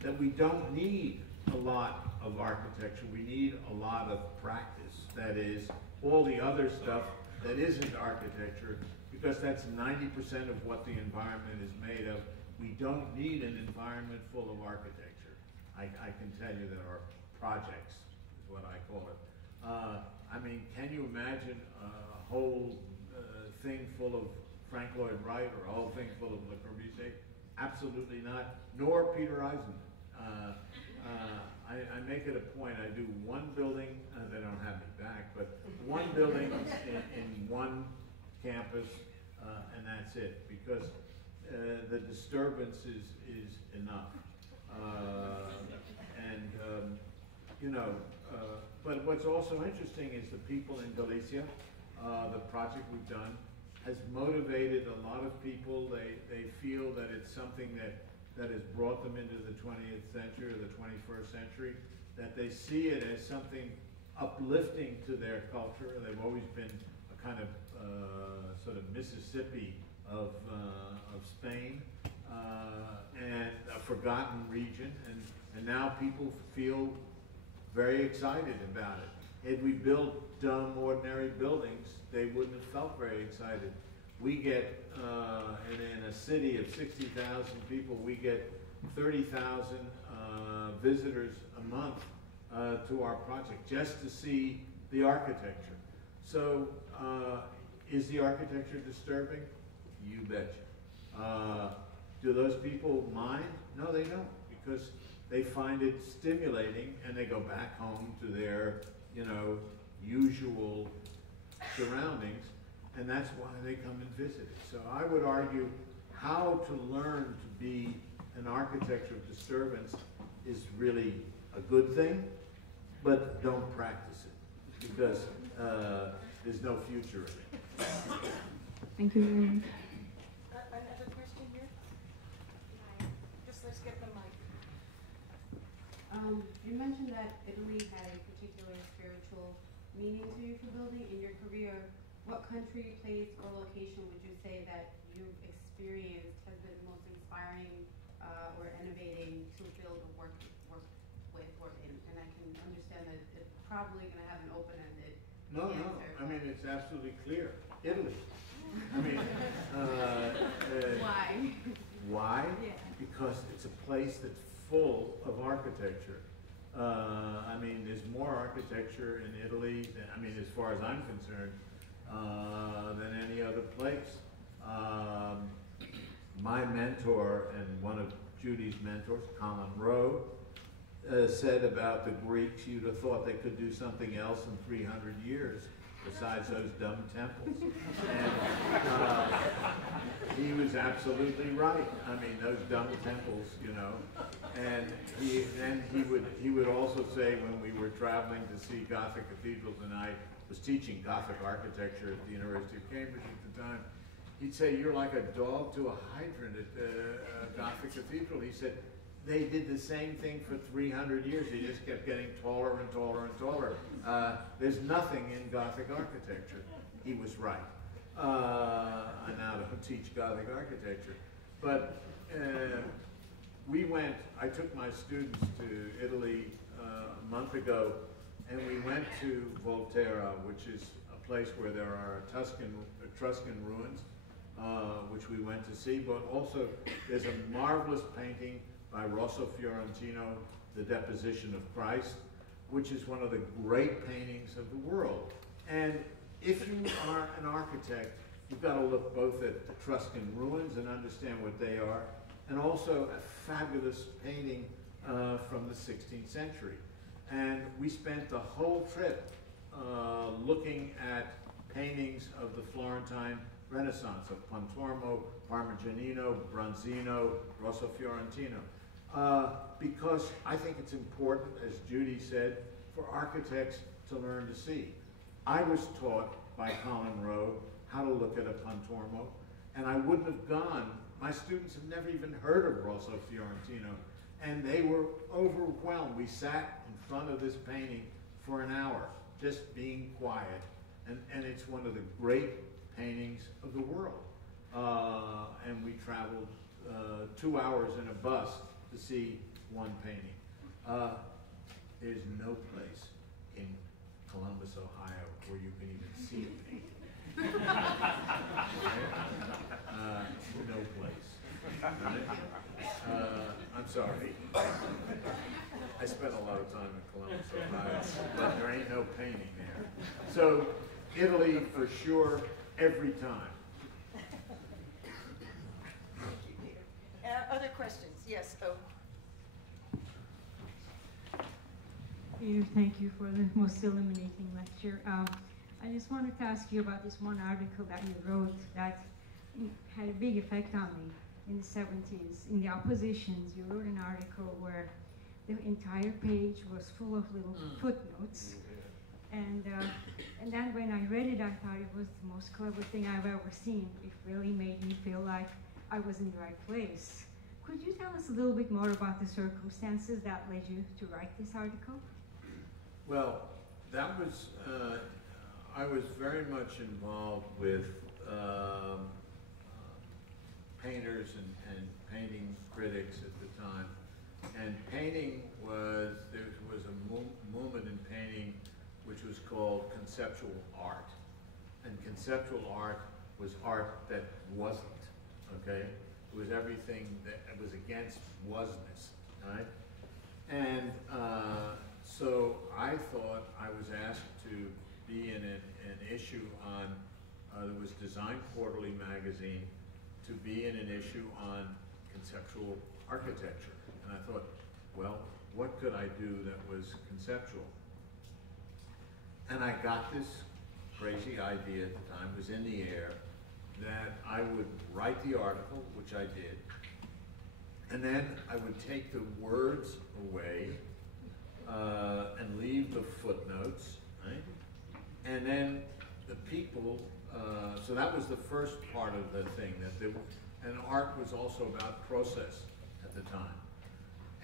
that we don't need a lot of architecture. We need a lot of practice. That is, all the other stuff that isn't architecture, because that's 90% of what the environment is made of. We don't need an environment full of architecture. I can tell you there are projects, is what I call it. I mean, can you imagine a whole thing full of Frank Lloyd Wright or a whole thing full of Le Corbusier? Absolutely not, nor Peter Eisenman. I make it a point, I do one building, they don't have me back, but one building in one campus, and that's it, because the disturbance is enough. You know, but what's also interesting is the people in Galicia, the project we've done, has motivated a lot of people. They feel that it's something that has brought them into the 20th century or the 21st century, that they see it as something uplifting to their culture. They've always been a kind of sort of Mississippi of Spain, and a forgotten region, and now people feel very excited about it. Had we built dumb, ordinary buildings, they wouldn't have felt very excited. We get, in a city of 60,000 people, we get 30,000 visitors a month to our project just to see the architecture. So, is the architecture disturbing? You betcha. Do those people mind? No, they don't, because they find it stimulating, and they go back home to their, you know, usual surroundings, and that's why they come and visit it. So I would argue how to learn to be an architecture of disturbance is really a good thing, but don't practice it, because there's no future in it. Thank you very much. Another question here? Just let's get the mic. You mentioned that Italy had a particular spiritual meaning to you for building. In your career, what country, place, or location would you say that you've experienced has been most inspiring or innovating to build or work with or in? And I can understand that it's probably going to have an open-ended No, answer. I mean, it's absolutely clear. Italy. I mean, why? Why? Yeah. Because it's a place that's full of architecture. I mean, there's more architecture in Italy, than, I mean, as far as I'm concerned, than any other place. My mentor and one of Judy's mentors, Colin Rowe, said about the Greeks, you'd have thought they could do something else in 300 years besides those dumb temples. And he was absolutely right. I mean, those dumb temples, you know. And he would also say, when we were traveling to see Gothic cathedrals, and I was teaching Gothic architecture at the University of Cambridge at the time, he'd say, you're like a dog to a hydrant at the Gothic cathedral. He said, they did the same thing for 300 years. They just kept getting taller and taller and taller. There's nothing in Gothic architecture. He was right. I now don't teach Gothic architecture. But I took my students to Italy a month ago, and we went to Volterra, which is a place where there are Etruscan ruins, which we went to see, but also there's a marvelous painting by Rosso Fiorentino, The Deposition of Christ, which is one of the great paintings of the world. And if you are an architect, you've got to look both at Etruscan ruins and understand what they are, and also a fabulous painting from the 16th century. And we spent the whole trip looking at paintings of the Florentine Renaissance, of Pontormo, Parmigianino, Bronzino, Rosso Fiorentino. Because I think it's important, as Judy said, for architects to learn to see. I was taught by Colin Rowe how to look at a Pontormo, and I wouldn't have gone. My students have never even heard of Rosso Fiorentino, and they were overwhelmed. We sat in front of this painting for an hour, just being quiet, and it's one of the great paintings of the world. And we traveled 2 hours in a bus to see one painting. There's no place in Columbus, Ohio, where you can even see a painting. No place. Right? I'm sorry. I spent a lot of time in Columbus, Ohio, but there ain't no painting there. So Italy, for sure, every time. Other questions? Yes. Oh. Peter, thank you for the most illuminating lecture. I just wanted to ask you about this one article that you wrote that had a big effect on me in the 70s. In the oppositions, you wrote an article where the entire page was full of little footnotes. And then when I read it, I thought it was the most clever thing I've ever seen. It really made me feel like I was in the right place. Could you tell us a little bit more about the circumstances that led you to write this article? Well, that was, I was very much involved with painters and painting critics at the time. And painting was, there was a movement in painting which was called conceptual art. And conceptual art was art that wasn't, okay? It was everything that was against wasness, right? And so I thought I was asked to be in an issue on, there was Design Quarterly magazine, to be in an issue on conceptual architecture. And I thought, well, what could I do that was conceptual? And I got this crazy idea at the time, it was in the air, that I would write the article, which I did, and then I would take the words away and leave the footnotes, right? And then the people, so that was the first part of the thing, that and art was also about process at the time.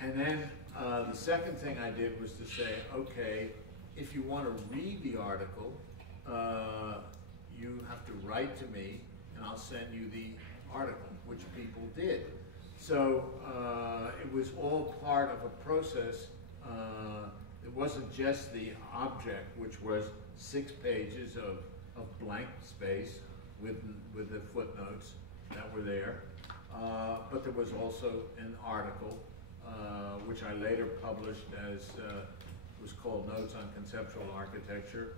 And then the second thing I did was to say, okay, if you want to read the article, you have to write to me, and I'll send you the article, which people did. So it was all part of a process. It wasn't just the object, which was 6 pages of blank space with the footnotes that were there, but there was also an article, which I later published as, was called Notes on Conceptual Architecture,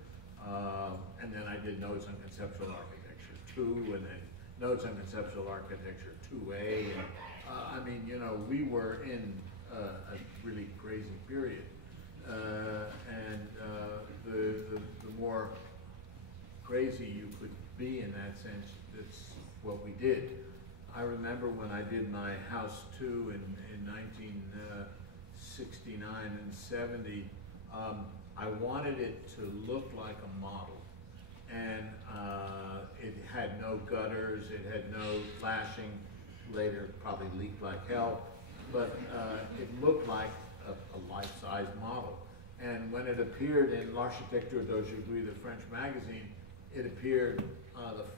and then I did Notes on Conceptual Architecture 2, and then Notes on Conceptual Architecture 2A, and I mean, you know, we were in a really crazy period, and the more crazy you could be in that sense, that's what we did. I remember when I did my House 2 in 1969 and 70, I wanted it to look like a model. And it had no gutters, it had no flashing, later probably leaked like hell, but it looked like a life-size model. And when it appeared in L'Architecture d'Aujourd'hui, the French magazine, it appeared,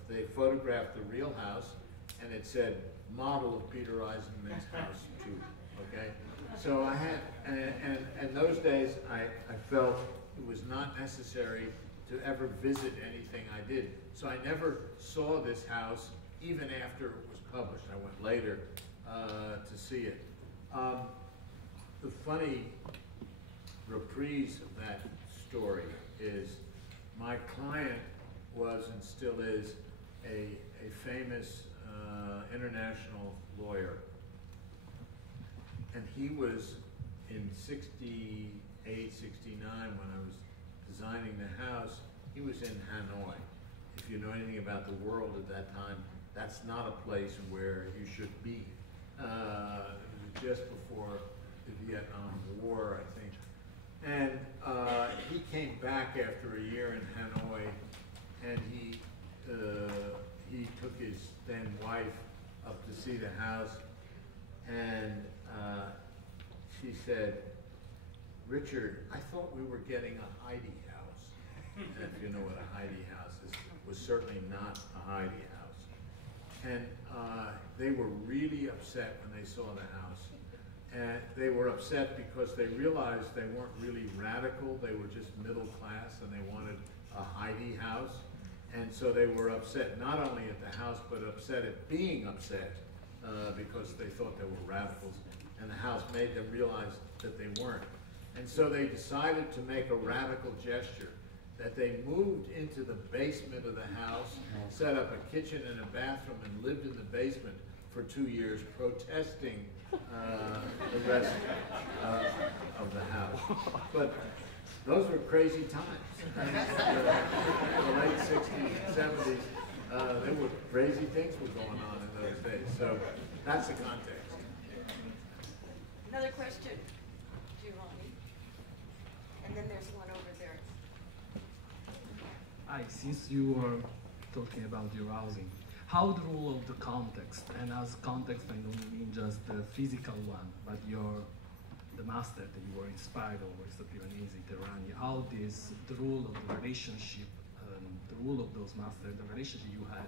they photographed the real house, and it said, model of Peter Eisenman's house 2, okay? So I had, and those days I felt it was not necessary to ever visit anything I did. So I never saw this house even after it was published. I went later to see it. The funny reprise of that story is my client was and still is a famous international lawyer. And he was in 68, 69 when I was designing the house, he was in Hanoi. If you know anything about the world at that time, that's not a place where you should be. It was just before the Vietnam War, I think. And he came back after a year in Hanoi, and he took his then wife up to see the house, and she said, "Richard, I thought we were getting a Heidi house." And if you know what a Heidi house is, it was certainly not a Heidi house. And they were really upset when they saw the house. And they were upset because they realized they weren't really radical, they were just middle class, and they wanted a Heidi house. And so they were upset not only at the house, but upset at being upset because they thought they were radicals. And the house made them realize that they weren't. And so they decided to make a radical gesture, that they moved into the basement of the house, set up a kitchen and a bathroom, and lived in the basement for 2 years, protesting the rest of the house. But those were crazy times. In the late 60s and 70s, there were crazy things were going on in those days. So that's the context. Another question, Giovanni. And then there's one over there. Hi, since you were talking about your housing, how the role of the context, and as context I don't mean just the physical one, but the master that you were inspired over, is the Piranesi, Terrani, how the role of the relationship, the role of those masters, the relationship you had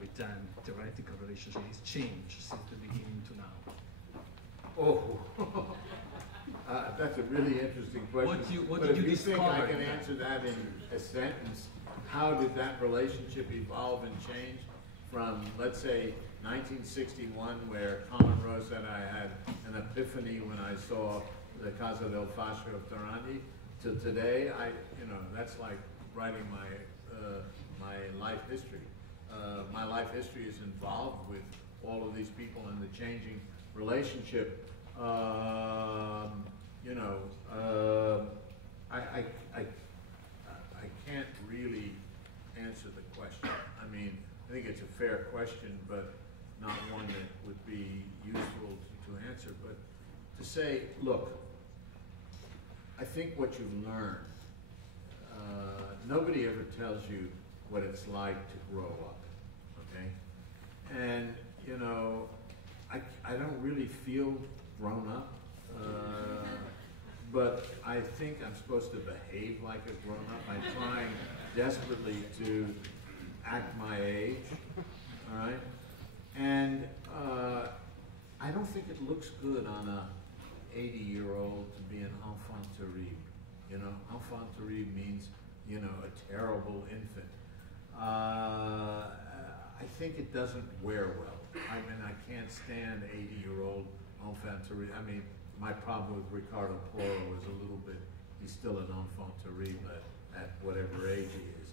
with them, theoretical relationship, has changed since the beginning to now? Oh, that's a really interesting question. What but did if you you think I discover? can answer that in a sentence, how did that relationship evolve and change from, let's say, 1961, where Colin Rose said I had an epiphany when I saw the Casa del Fascio of Terrani, to today, that's like writing my life history. My life history is involved with all of these people and the changing relationship. I can't really answer the question. I mean, I think it's a fair question, but not one that would be useful to answer. But to say, look, I think what you've learned, nobody ever tells you what it's like to grow up, okay? And, I don't really feel grown up, but I think I'm supposed to behave like a grown up. I'm trying desperately to act my age, all right? And I don't think it looks good on a 80-year-old to be an enfant terrible. Enfant terrible means, a terrible infant. I think it doesn't wear well. I mean, I can't stand 80-year-old enfant terrible. I mean, my problem with Ricardo Porro is a little bit, he's still an enfant terrible at whatever age he is.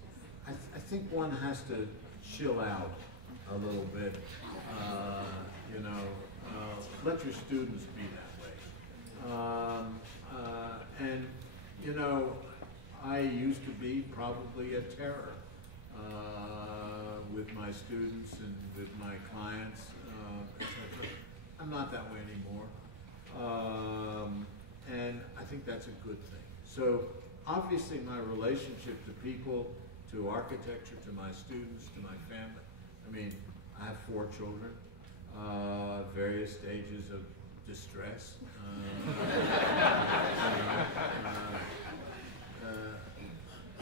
I think one has to chill out a little bit, let your students be that way. I used to be probably a terror with my students and with my clients, etc. I'm not that way anymore. And I think that's a good thing. So obviously my relationship to people, to architecture, to my students, to my family. I mean, I have 4 children, various stages of distress.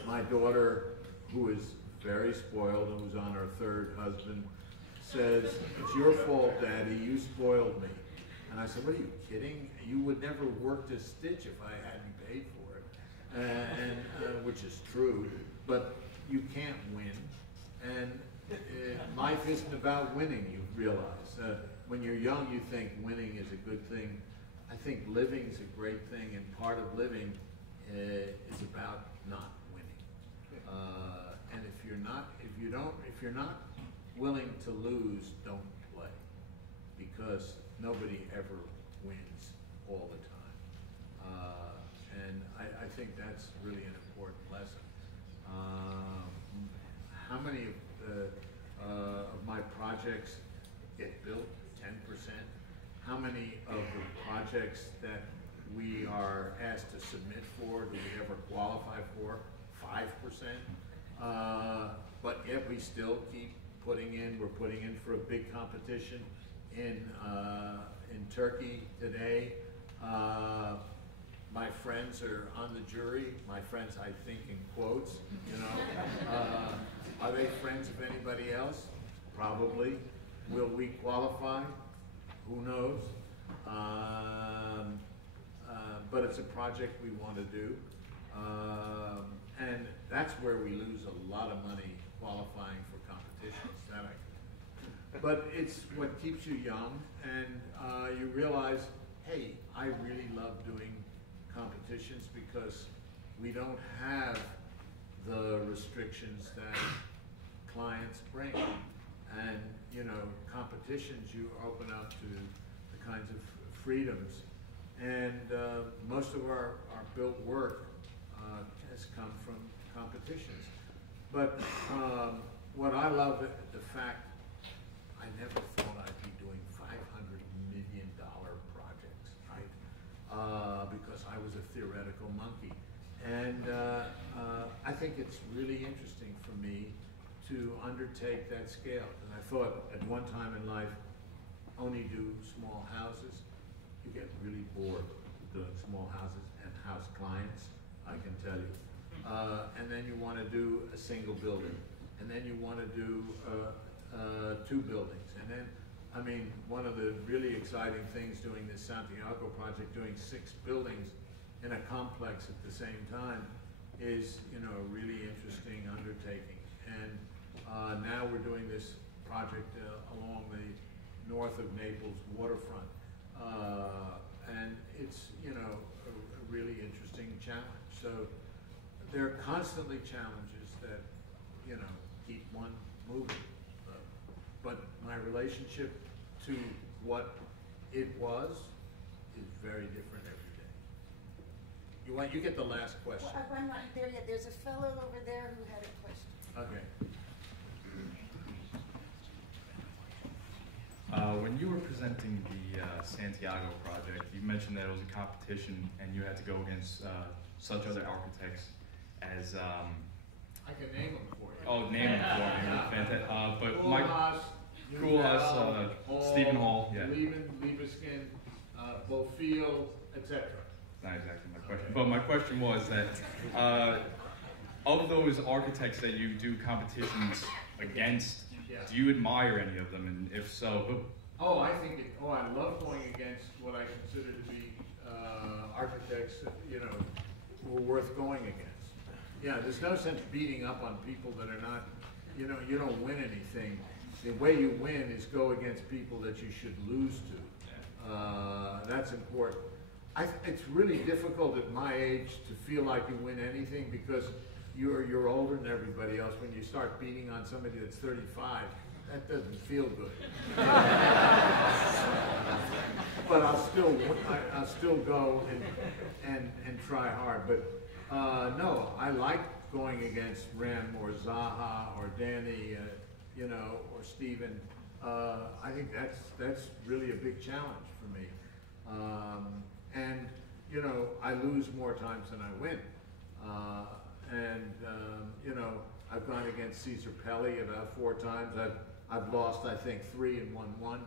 My daughter, who is very spoiled and was on her 3rd husband, says, "It's your fault, Daddy, you spoiled me." And I said, "What, are you kidding? You would never worked a stitch if I hadn't paid for it." Which is true, but you can't win. And life isn't about winning, you realize. When you're young, you think winning is a good thing. I think living is a great thing, and part of living is about not winning. And if you're not willing to lose, don't play, because nobody ever wins all the time. And I think that's really an important lesson. How many of my projects get built? 10%. How many of the projects that we are asked to submit for do we ever qualify for? 5%. But yet we still keep putting in. We're putting in for a big competition in Turkey today. My friends are on the jury. My friends, I think, in quotes. You know, are they friends of anybody else? Probably. Will we qualify? Who knows? But it's a project we want to do. And that's where we lose a lot of money qualifying for competitions. But it's what keeps you young, and you realize, hey, I really love doing competitions because we don't have the restrictions that clients bring. And, you know, competitions, you open up to the kinds of freedoms. And most of our built work has come from competitions. But what I love, the fact, I never thought I'd be doing $500 million projects, right? Because I was a theoretical monkey. And I think it's really interesting for me to undertake that scale. And I thought at one time in life, only do small houses. You get really bored doing small houses and house clients, I can tell you. And then you want to do a single building. And then you want to do 2 buildings. And then, I mean, one of the really exciting things doing this Santiago project, doing 6 buildings in a complex at the same time is, you know, a really interesting undertaking. And now we're doing this project along the north of Naples waterfront. And it's, you know, a really interesting challenge. So there are constantly challenges that, you know, keep one moving. But my relationship to what it was is very different every day. You get the last question. Well, I'm not there yet. There's a fellow over there who had a question. Okay. When you were presenting the Santiago project, you mentioned that it was a competition and you had to go against such other architects as... I can name them for you. Oh, name them for me. Fantastic. But Koolhaas, Stephen Hall, yeah. Libeskind, Bofield, etc. Not exactly my question. But my question was that of those architects that you do competitions against, do you admire any of them? And if so, who? Oh, I love going against what I consider to be architects, you know, who are worth going against. Yeah, there's no sense beating up on people that are not, you know, you don't win anything. The way you win is go against people that you should lose to. That's important. It's really difficult at my age to feel like you win anything because you're older than everybody else. When you start beating on somebody that's 35, that doesn't feel good. But I'll still go and try hard. But no, I like going against Rem or Zaha or Danny, you know, or Steven. I think that's really a big challenge for me. And you know, I lose more times than I win. You know, I've gone against Cesar Pelli about 4 times. I've lost, I think, 3 and won 1.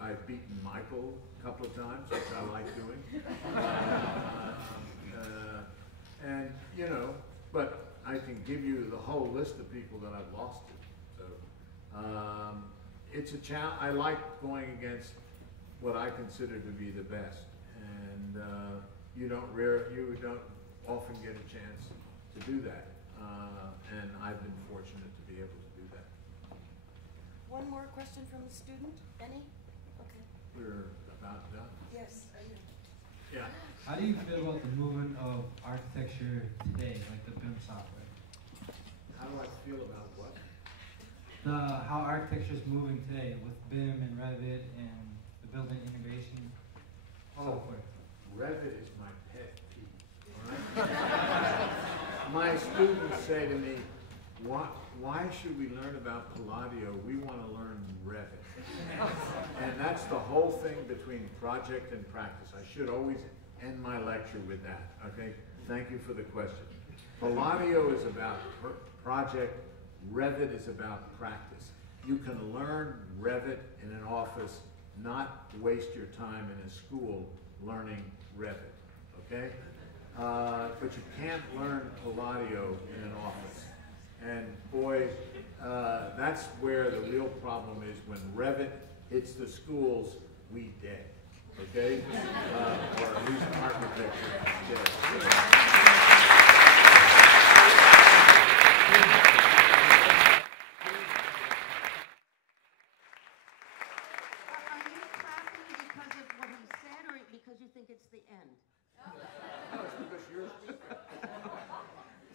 I've beaten Michael a couple of times, which I like doing. And you know, but I can give you the whole list of people that I've lost to. So it's a challenge. I like going against what I consider to be the best, and you don't often get a chance to do that. And I've been fortunate to be able to do that. One more question from the student. Any? Okay. We're about done. Yes. Are you? Yeah. How do you feel about the movement of architecture today, like the BIM software? How do I feel about what? How architecture is moving today with BIM and Revit and the building integration software. Revit say to me, why should we learn about Palladio? We want to learn Revit. And that's the whole thing between project and practice. I should always end my lecture with that, okay? Thank you for the question. Palladio is about project, Revit is about practice. You can learn Revit in an office, not waste your time in a school learning Revit, okay? But you can't learn Palladio in an office. And boy, that's where the real problem is. When Revit hits the schools, we dead, okay? Or at least architecture is dead. Are you clapping because of what he said, or because you think it's the end? No, it's because you're a speaker.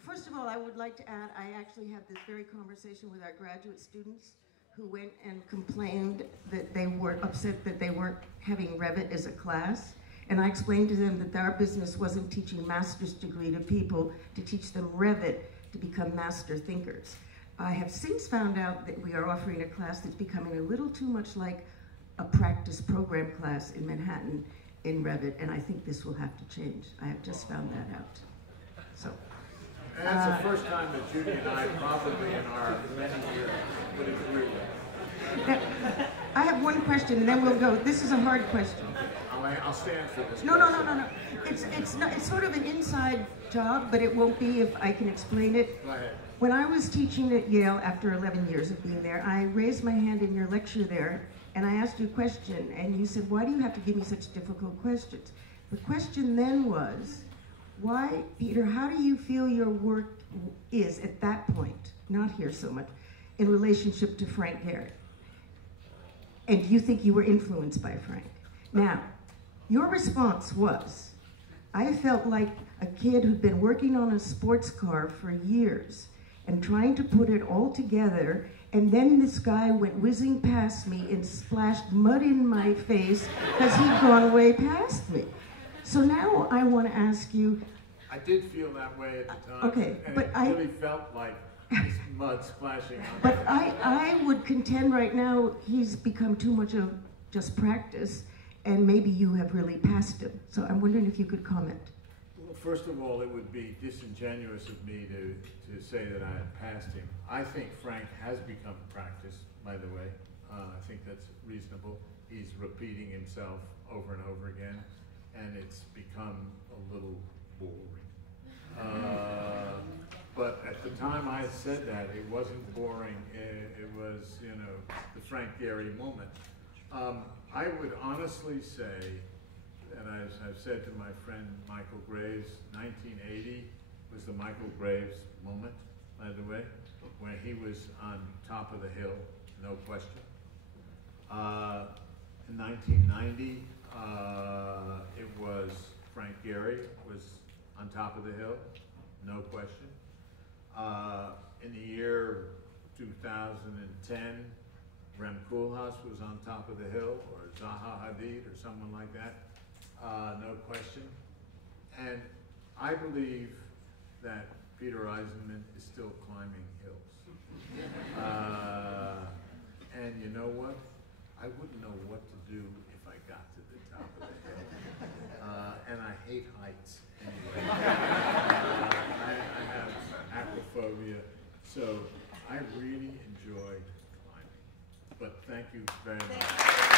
First of all, I would like to add, I actually had this very conversation with our graduate students who went and complained that they were upset that they weren't having Revit as a class. And I explained to them that our business wasn't teaching master's degree to people, to teach them Revit to become master thinkers. I have since found out that we are offering a class that's becoming a little too much like a practice program class in Manhattan in Revit, and I think this will have to change. I have just found that out. So. And that's the first time that Judy and I probably in our many years would agree with. Now, I have one question, and then we'll go. This is a hard question. I'll stand for this. No. It's sort of an inside job, but it won't be if I can explain it. Go ahead. When I was teaching at Yale after 11 years of being there, I raised my hand in your lecture there, and I asked you a question, and you said, "Why do you have to give me such difficult questions?" The question then was, why, Peter, how do you feel your work is at that point, not here so much, in relationship to Frank Gehry? And do you think you were influenced by Frank? Now, your response was, I felt like a kid who'd been working on a sports car for years and trying to put it all together, and then this guy went whizzing past me and splashed mud in my face because he'd gone way past me. So now I want to ask you. I did feel that way at the time. Okay, and but it I really felt like this mud splashing on But me. I would contend right now he's become too much of just practice, and maybe you have really passed him. So I'm wondering if you could comment. Well, first of all, it would be disingenuous of me to say that I had passed him. I think Frank has become practice, by the way. I think that's reasonable. He's repeating himself over and over again, and it's become a little boring. But at the time I said that, it wasn't boring. It was, the Frank Gehry moment. I would honestly say, and as I've said to my friend Michael Graves, 1980 was the Michael Graves moment, by the way, when he was on top of the hill, no question. In 1990, it was Frank Gehry was on top of the hill, no question. In the year 2010, Rem Koolhaas was on top of the hill, or Zaha Hadid, or someone like that, no question. And I believe that Peter Eisenman is still climbing hills. And you know what? I wouldn't know what to do if I got to the top of the hill. And I hate heights anyway. I have acrophobia, so I really enjoy climbing. But thank you very much.